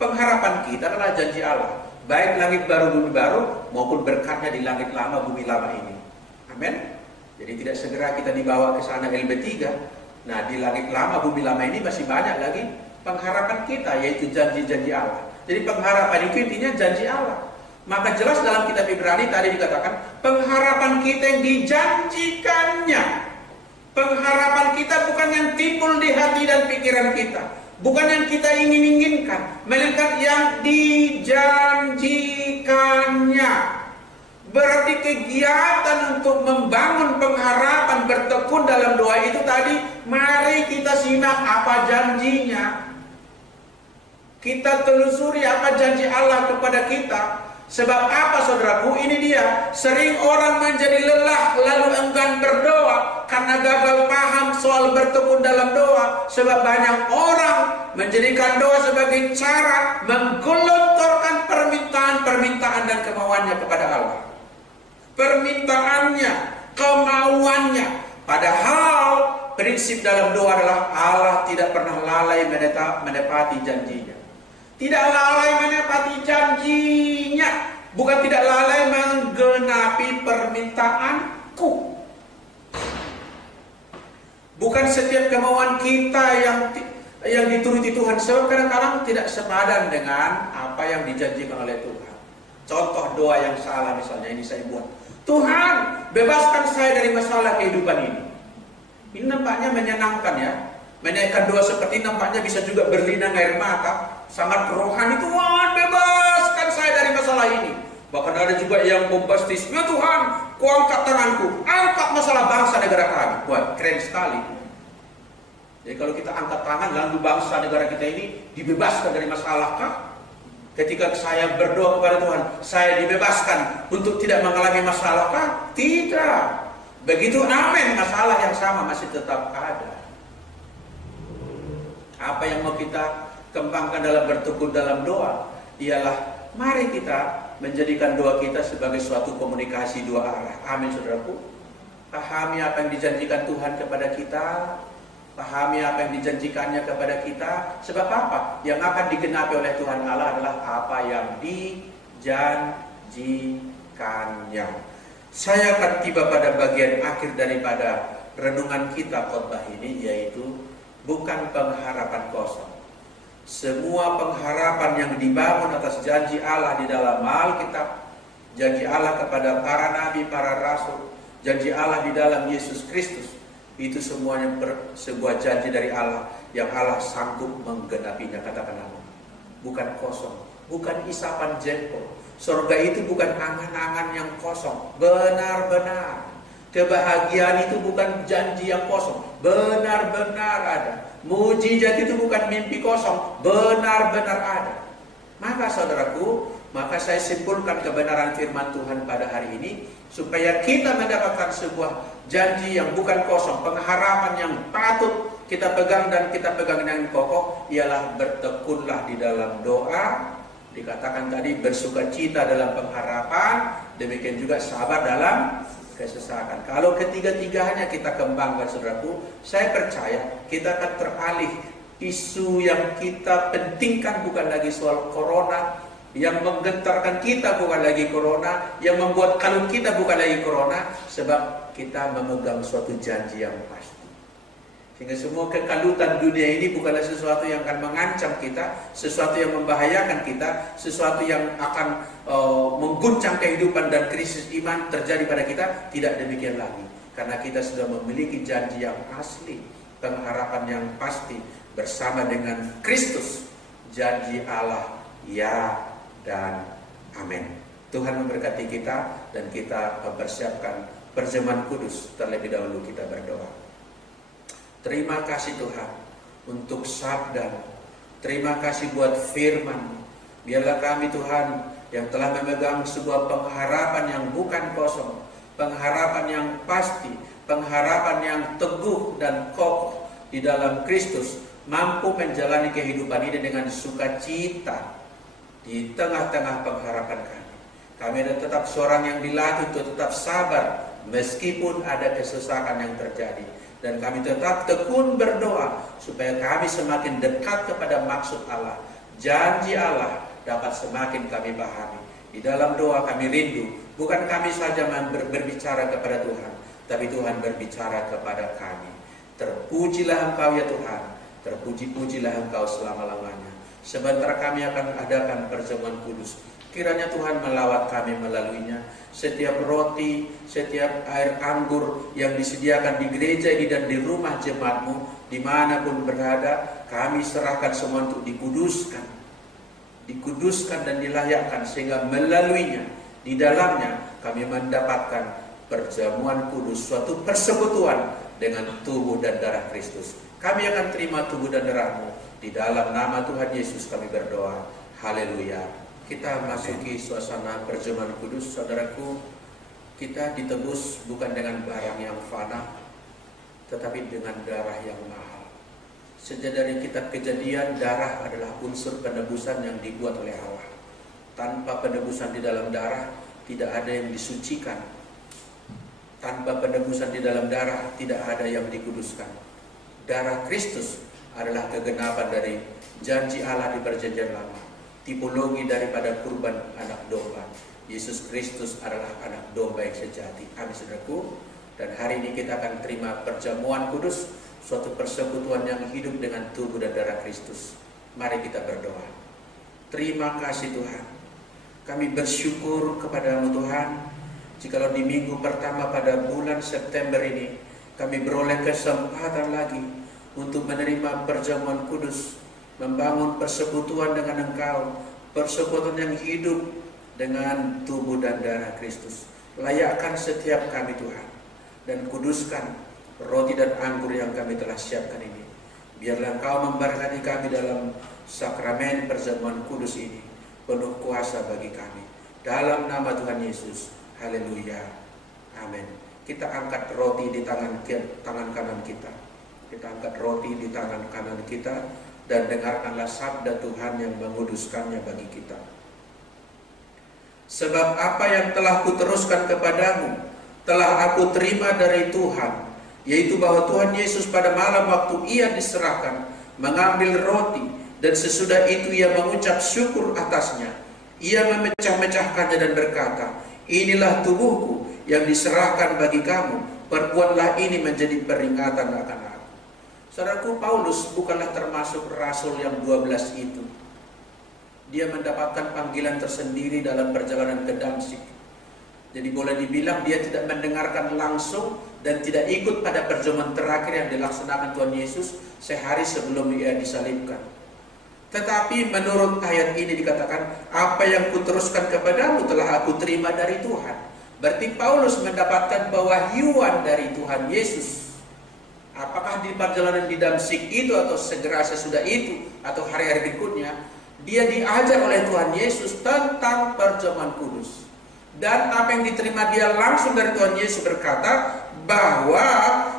Pengharapan kita adalah janji Allah. Baik langit baru, bumi baru, maupun berkatnya di langit lama, bumi lama ini. Amin. Jadi tidak segera kita dibawa ke sana LB3. Nah, di langit lama, bumi lama ini masih banyak lagi pengharapan kita, yaitu janji-janji Allah. Jadi pengharapan itu intinya janji Allah. Maka jelas dalam kitab Ibrani tadi dikatakan, pengharapan kita yang dijanjikannya. Pengharapan kita bukan yang timbul di hati dan pikiran kita. Bukan yang kita ingin-inginkan, melainkan yang dijanjikannya. Berarti kegiatan untuk membangun pengharapan, bertekun dalam doa itu tadi, mari kita simak apa janjinya. Kita telusuri apa janji Allah kepada kita. Sebab apa saudaraku? Ini dia. Sering orang menjadi lelah lalu enggan berdoa karena gagal paham soal bertekun dalam doa. Sebab banyak orang menjadikan doa sebagai cara menggelontorkan permintaan-permintaan dan kemauannya kepada Allah. Permintaannya, kemauannya. Padahal prinsip dalam doa adalah Allah tidak pernah lalai menepati janjinya. Tidak lalai menepati janjinya. Bukan tidak lalai menggenapi permintaanku. Bukan setiap kemauan kita yang dituruti Tuhan. Sebab kadang-kadang tidak sepadan dengan apa yang dijanjikan oleh Tuhan. Contoh doa yang salah misalnya ini saya buat. Tuhan, bebaskan saya dari masalah kehidupan ini. Ini nampaknya menyenangkan ya. Menaikkan doa seperti ini nampaknya bisa juga berlinang air mata. Sangat rohani. Tuhan, bebaskan saya dari masalah ini. Bahkan ada juga yang bombastis. Ya Tuhan, Kau angkat tanganku. Angkat masalah bangsa negara kami. Wah, keren sekali. Jadi kalau kita angkat tangan, lalu bangsa negara kita ini dibebaskan dari masalah kah? Ketika saya berdoa kepada Tuhan, saya dibebaskan untuk tidak mengalami masalah kah? Tidak. Begitu amin, masalah yang sama masih tetap ada. Apa yang mau kita kembangkan dalam bertekun dalam doa ialah mari kita menjadikan doa kita sebagai suatu komunikasi dua arah. Amin saudaraku. Pahami apa yang dijanjikan Tuhan kepada kita, pahami apa yang dijanjikannya kepada kita. Sebab apa? Yang akan digenapi oleh Tuhan Allah adalah apa yang dijanjikannya. Saya akan tiba pada bagian akhir daripada renungan kita khotbah ini, yaitu bukan pengharapan kosong. Semua pengharapan yang dibangun atas janji Allah di dalam Alkitab, janji Allah kepada para nabi, para rasul, janji Allah di dalam Yesus Kristus, itu semuanya sebuah janji dari Allah yang Allah sanggup menggenapinya. Katakan amin. Bukan kosong, bukan isapan jempol. Surga itu bukan angan-angan yang kosong. Benar-benar kebahagiaan itu bukan janji yang kosong. benar-benar ada. Mujizat itu bukan mimpi kosong, benar-benar ada. Maka saudaraku, maka saya simpulkan kebenaran firman Tuhan pada hari ini, supaya kita mendapatkan sebuah janji yang bukan kosong, pengharapan yang patut kita pegang dan kita pegang dengan kokoh, ialah bertekunlah di dalam doa. Dikatakan tadi bersukacita dalam pengharapan, demikian juga sabar dalam kesesakan. Kalau ketiga-tiganya kita kembangkan saudaraku, saya percaya kita akan teralih. Isu yang kita pentingkan bukan lagi soal corona, yang menggentarkan kita bukan lagi corona, yang membuat kalut kita bukan lagi corona, sebab kita memegang suatu janji yang pasti. Sehingga semua kekalutan dunia ini bukanlah sesuatu yang akan mengancam kita, sesuatu yang membahayakan kita, sesuatu yang akan mengguncang kehidupan dan krisis iman terjadi pada kita. Tidak demikian lagi, karena kita sudah memiliki janji yang asli, pengharapan yang pasti bersama dengan Kristus. Janji Allah ya dan amin. Tuhan memberkati kita, dan kita mempersiapkan perjamuan kudus. Terlebih dahulu kita berdoa. Terima kasih Tuhan untuk sabda. Terima kasih buat firman. Biarlah kami Tuhan yang telah memegang sebuah pengharapan yang bukan kosong, pengharapan yang pasti, pengharapan yang teguh dan kokoh di dalam Kristus, mampu menjalani kehidupan ini dengan sukacita di tengah-tengah pengharapan kami. Kami ada tetap seorang yang dilatih untuk tetap sabar meskipun ada kesesakan yang terjadi. Dan kami tetap tekun berdoa supaya kami semakin dekat kepada maksud Allah. Janji Allah dapat semakin kami pahami. Di dalam doa kami rindu, bukan kami saja berbicara kepada Tuhan, tapi Tuhan berbicara kepada kami. Terpujilah Engkau ya Tuhan, terpuji-pujilah Engkau selama-lamanya. Sebentar kami akan adakan perjamuan kudus. Kiranya Tuhan melawat kami melaluinya. Setiap roti, setiap air anggur yang disediakan di gereja ini dan di rumah jemaat-Mu, dimanapun berada, kami serahkan semua untuk dikuduskan dan dilayakkan, sehingga melaluinya, di dalamnya kami mendapatkan perjamuan kudus, suatu persekutuan dengan tubuh dan darah Kristus. Kami akan terima tubuh dan darah-Mu. Di dalam nama Tuhan Yesus kami berdoa. Haleluya. Kita masuki suasana perjamuan kudus, saudaraku. Kita ditebus bukan dengan barang yang fana, tetapi dengan darah yang mahal. Sejak dari kitab Kejadian, darah adalah unsur penebusan yang dibuat oleh Allah. Tanpa penebusan di dalam darah, tidak ada yang disucikan. Tanpa penebusan di dalam darah, tidak ada yang dikuduskan. Darah Kristus adalah kegenapan dari janji Allah di perjanjian lama. Tipologi daripada kurban anak domba. Yesus Kristus adalah anak domba yang sejati. Amin saudaraku. Dan hari ini kita akan terima perjamuan kudus, suatu persekutuan yang hidup dengan tubuh dan darah Kristus. Mari kita berdoa. Terima kasih Tuhan. Kami bersyukur kepada-Mu Tuhan, jikalau di minggu pertama pada bulan September ini kami beroleh kesempatan lagi untuk menerima perjamuan kudus, membangun persekutuan dengan Engkau, persekutuan yang hidup dengan tubuh dan darah Kristus. Layakkan setiap kami Tuhan, dan kuduskan roti dan anggur yang kami telah siapkan ini. Biarlah Engkau memberkati kami dalam sakramen perjamuan kudus ini, penuh kuasa bagi kami. Dalam nama Tuhan Yesus, haleluya, amin. Kita angkat roti di tangan kanan kita. Kita angkat roti di tangan kanan kita, dan dengarkanlah sabda Tuhan yang menguduskannya bagi kita. Sebab apa yang telah kuteruskan kepadamu, telah aku terima dari Tuhan, yaitu bahwa Tuhan Yesus pada malam waktu Ia diserahkan, mengambil roti, dan sesudah itu Ia mengucap syukur atasnya. Ia memecah-mecahkannya dan berkata, inilah tubuhku yang diserahkan bagi kamu, perbuatlah ini menjadi peringatan akan aku. Saudaraku, Paulus bukanlah termasuk rasul yang 12 itu. Dia mendapatkan panggilan tersendiri dalam perjalanan ke Damsyik. Jadi boleh dibilang dia tidak mendengarkan langsung dan tidak ikut pada perjamuan terakhir yang dilaksanakan Tuhan Yesus sehari sebelum Ia disalibkan. Tetapi menurut ayat ini dikatakan, apa yang kuteruskan kepadamu telah aku terima dari Tuhan. Berarti Paulus mendapatkan pewahyuan dari Tuhan Yesus. apakah di perjalanan di Damsyik itu atau segera sesudah itu atau hari-hari berikutnya, dia diajar oleh Tuhan Yesus tentang perjamuan kudus. Dan apa yang diterima dia langsung dari Tuhan Yesus berkata bahwa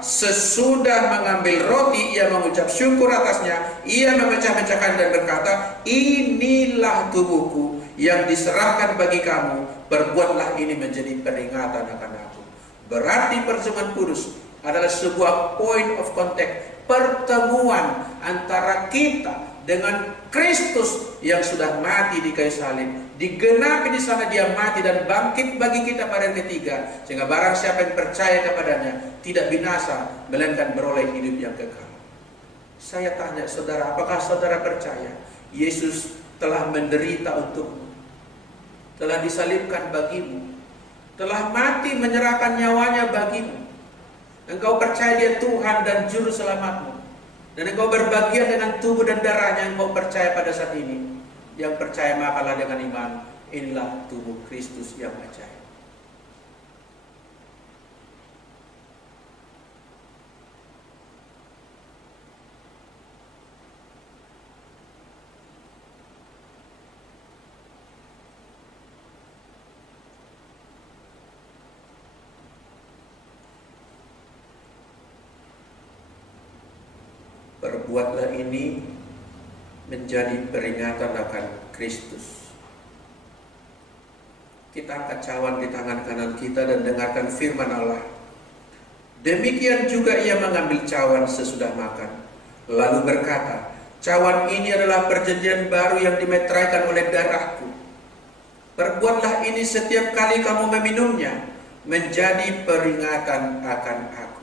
sesudah mengambil roti, ia mengucap syukur atasnya, ia memecah-mecahkan dan berkata, inilah tubuhku yang diserahkan bagi kamu, perbuatlah ini menjadi peringatan akan aku. Berarti perjamuan kudus adalah sebuah point of contact, pertemuan antara kita dengan Kristus yang sudah mati di kayu salib. Digenapi di sana dia mati dan bangkit bagi kita pada hari ketiga, sehingga barang siapa yang percaya kepadanya tidak binasa, melainkan beroleh hidup yang kekal. Saya tanya saudara, apakah saudara percaya Yesus telah menderita untukmu, telah disalibkan bagimu, telah mati menyerahkan nyawanya bagimu? Engkau percaya dia Tuhan dan Juru Selamatmu, dan engkau berbagian dengan tubuh dan darahnya. Engkau percaya pada saat ini. Yang percaya makalah dengan iman, inilah tubuh Kristus yang ajaib. Perbuatlah ini menjadi peringatan akan Kristus. Kita angkat cawan di tangan kanan kita dan dengarkan firman Allah. Demikian juga ia mengambil cawan sesudah makan, lalu berkata, cawan ini adalah perjanjian baru yang dimeteraikan oleh darahku. Perbuatlah ini setiap kali kamu meminumnya, menjadi peringatan akan aku.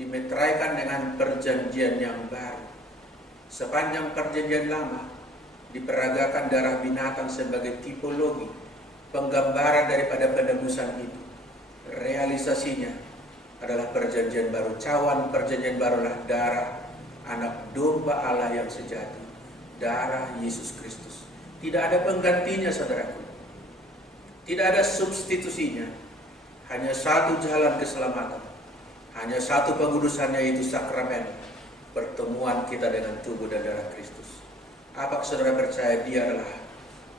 Dimeteraikan dengan perjanjian yang baru. Sepanjang perjanjian lama diperagakan darah binatang sebagai tipologi, penggambaran daripada penebusan itu. Realisasinya adalah perjanjian baru. Cawan perjanjian baru adalah darah anak domba Allah yang sejati, darah Yesus Kristus. Tidak ada penggantinya saudaraku, tidak ada substitusinya. Hanya satu jalan keselamatan, hanya satu pengudusannya, yaitu sakramen pertemuan kita dengan tubuh dan darah Kristus. Apakah saudara percaya dia adalah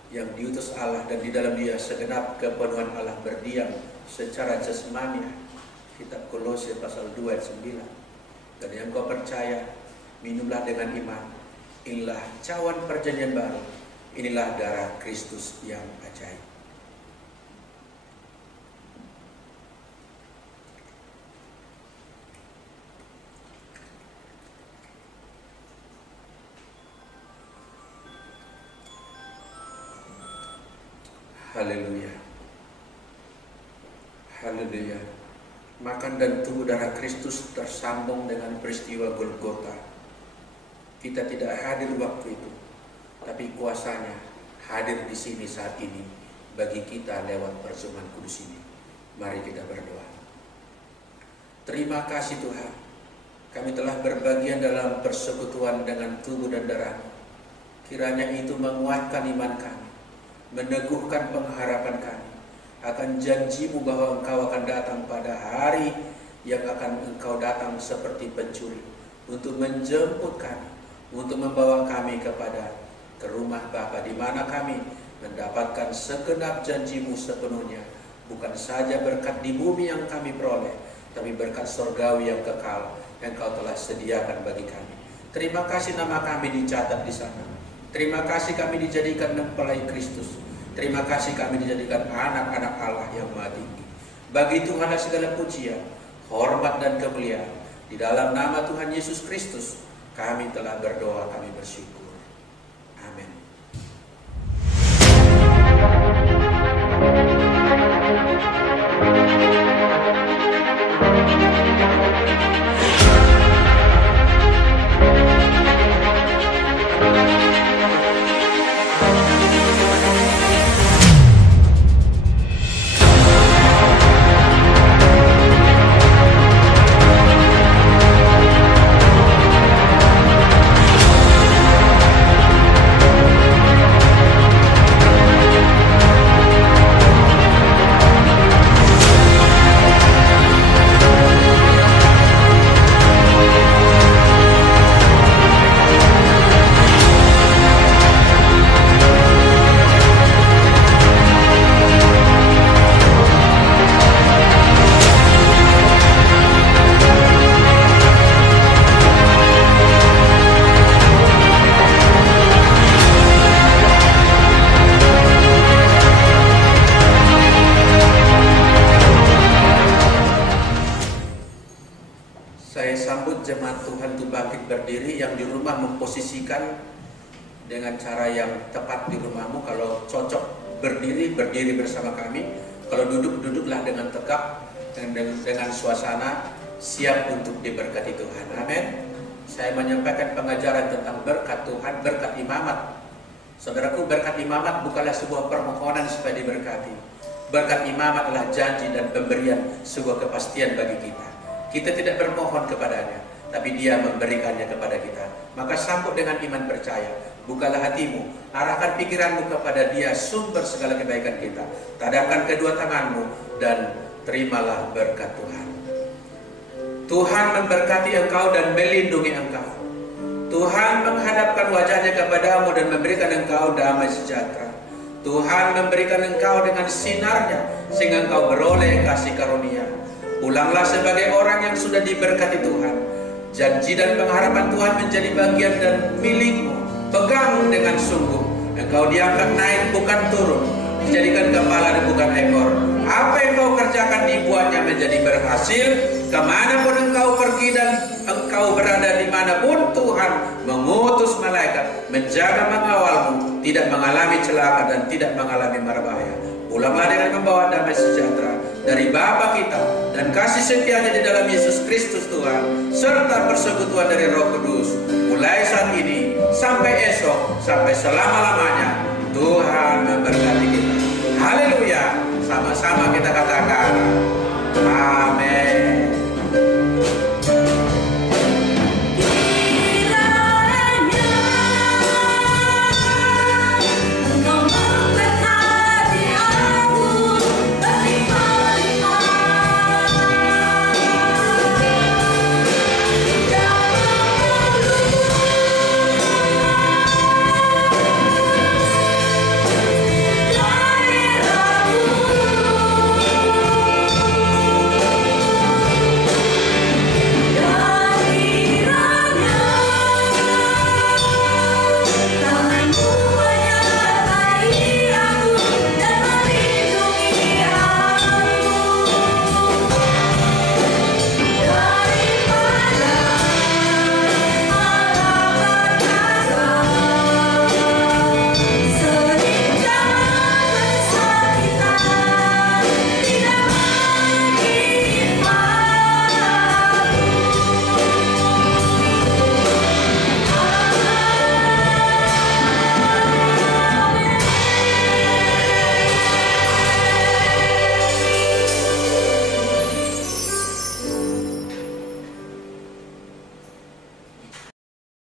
yang diutus Allah dan di dalam dia segenap kepenuhan Allah berdiam secara jasmani? Kitab Kolose pasal 2 ayat 9. Dan yang kau percaya, minumlah dengan iman. Inilah cawan perjanjian baru, inilah darah Kristus yang ajaib. Haleluya. Haleluya. Makan dan tubuh darah Kristus tersambung dengan peristiwa Golgota. Kita tidak hadir waktu itu, tapi kuasanya hadir di sini saat ini bagi kita lewat perjamuan kudus ini. Mari kita berdoa. Terima kasih Tuhan, kami telah berbagian dalam persekutuan dengan tubuh dan darah-Mu. Kiranya itu menguatkan iman kami, meneguhkan pengharapan kami akan janji-Mu bahwa Engkau akan datang pada hari yang akan Engkau datang seperti pencuri untuk menjemput kami, untuk membawa kami ke rumah Bapa, di mana kami mendapatkan segenap janji-Mu sepenuhnya, bukan saja berkat di bumi yang kami peroleh, tapi berkat surgawi yang kekal yang Engkau telah sediakan bagi kami. Terima kasih nama kami dicatat di sana. Terima kasih kami dijadikan mempelai Kristus. Terima kasih kami dijadikan anak-anak Allah yang Maha Tinggi. Bagi Tuhanlah segala pujian, hormat dan kemuliaan. Di dalam nama Tuhan Yesus Kristus kami telah berdoa, kami bersyukur. Amin. firman Tuhan itu bangkit berdiri, yang di rumah memposisikan dengan cara yang tepat di rumahmu. Kalau cocok berdiri, berdiri bersama kami. Kalau duduk, duduklah dengan tegak, dengan suasana siap untuk diberkati Tuhan. Amin. Saya menyampaikan pengajaran tentang berkat Tuhan, berkat imamat. Saudaraku, berkat imamat bukanlah sebuah permohonan supaya diberkati. Berkat imamat adalah janji dan pemberian sebuah kepastian bagi kita. Kita tidak bermohon kepadanya, tapi Dia memberikannya kepada kita. Maka sambut dengan iman percaya. Bukalah hatimu, arahkan pikiranmu kepada Dia, sumber segala kebaikan kita. Tadamkan kedua tanganmu dan terimalah berkat Tuhan. Tuhan memberkati engkau dan melindungi engkau. Tuhan menghadapkan wajahnya kepadamu dan memberikan engkau damai sejahtera. Tuhan memberikan engkau dengan sinarnya sehingga engkau beroleh kasih karunia. Pulanglah sebagai orang yang sudah diberkati Tuhan. Janji dan pengharapan Tuhan menjadi bagian dan milikmu. Pegang dengan sungguh. Engkau diangkat naik bukan turun, dijadikan kepala dan bukan ekor. Apa yang kau kerjakan dibuatnya menjadi berhasil. Kemanapun engkau pergi dan engkau berada dimanapun, Tuhan mengutus malaikat menjaga mengawalmu, tidak mengalami celaka dan tidak mengalami mara bahaya. Pulanglah dengan membawa damai sejahtera dari Bapa kita dan kasih setianya di dalam Yesus Kristus Tuhan, serta persekutuan dari Roh Kudus, mulai saat ini sampai esok, sampai selama-lamanya. Tuhan memberkati kita. Haleluya. Sama-sama kita katakan amin.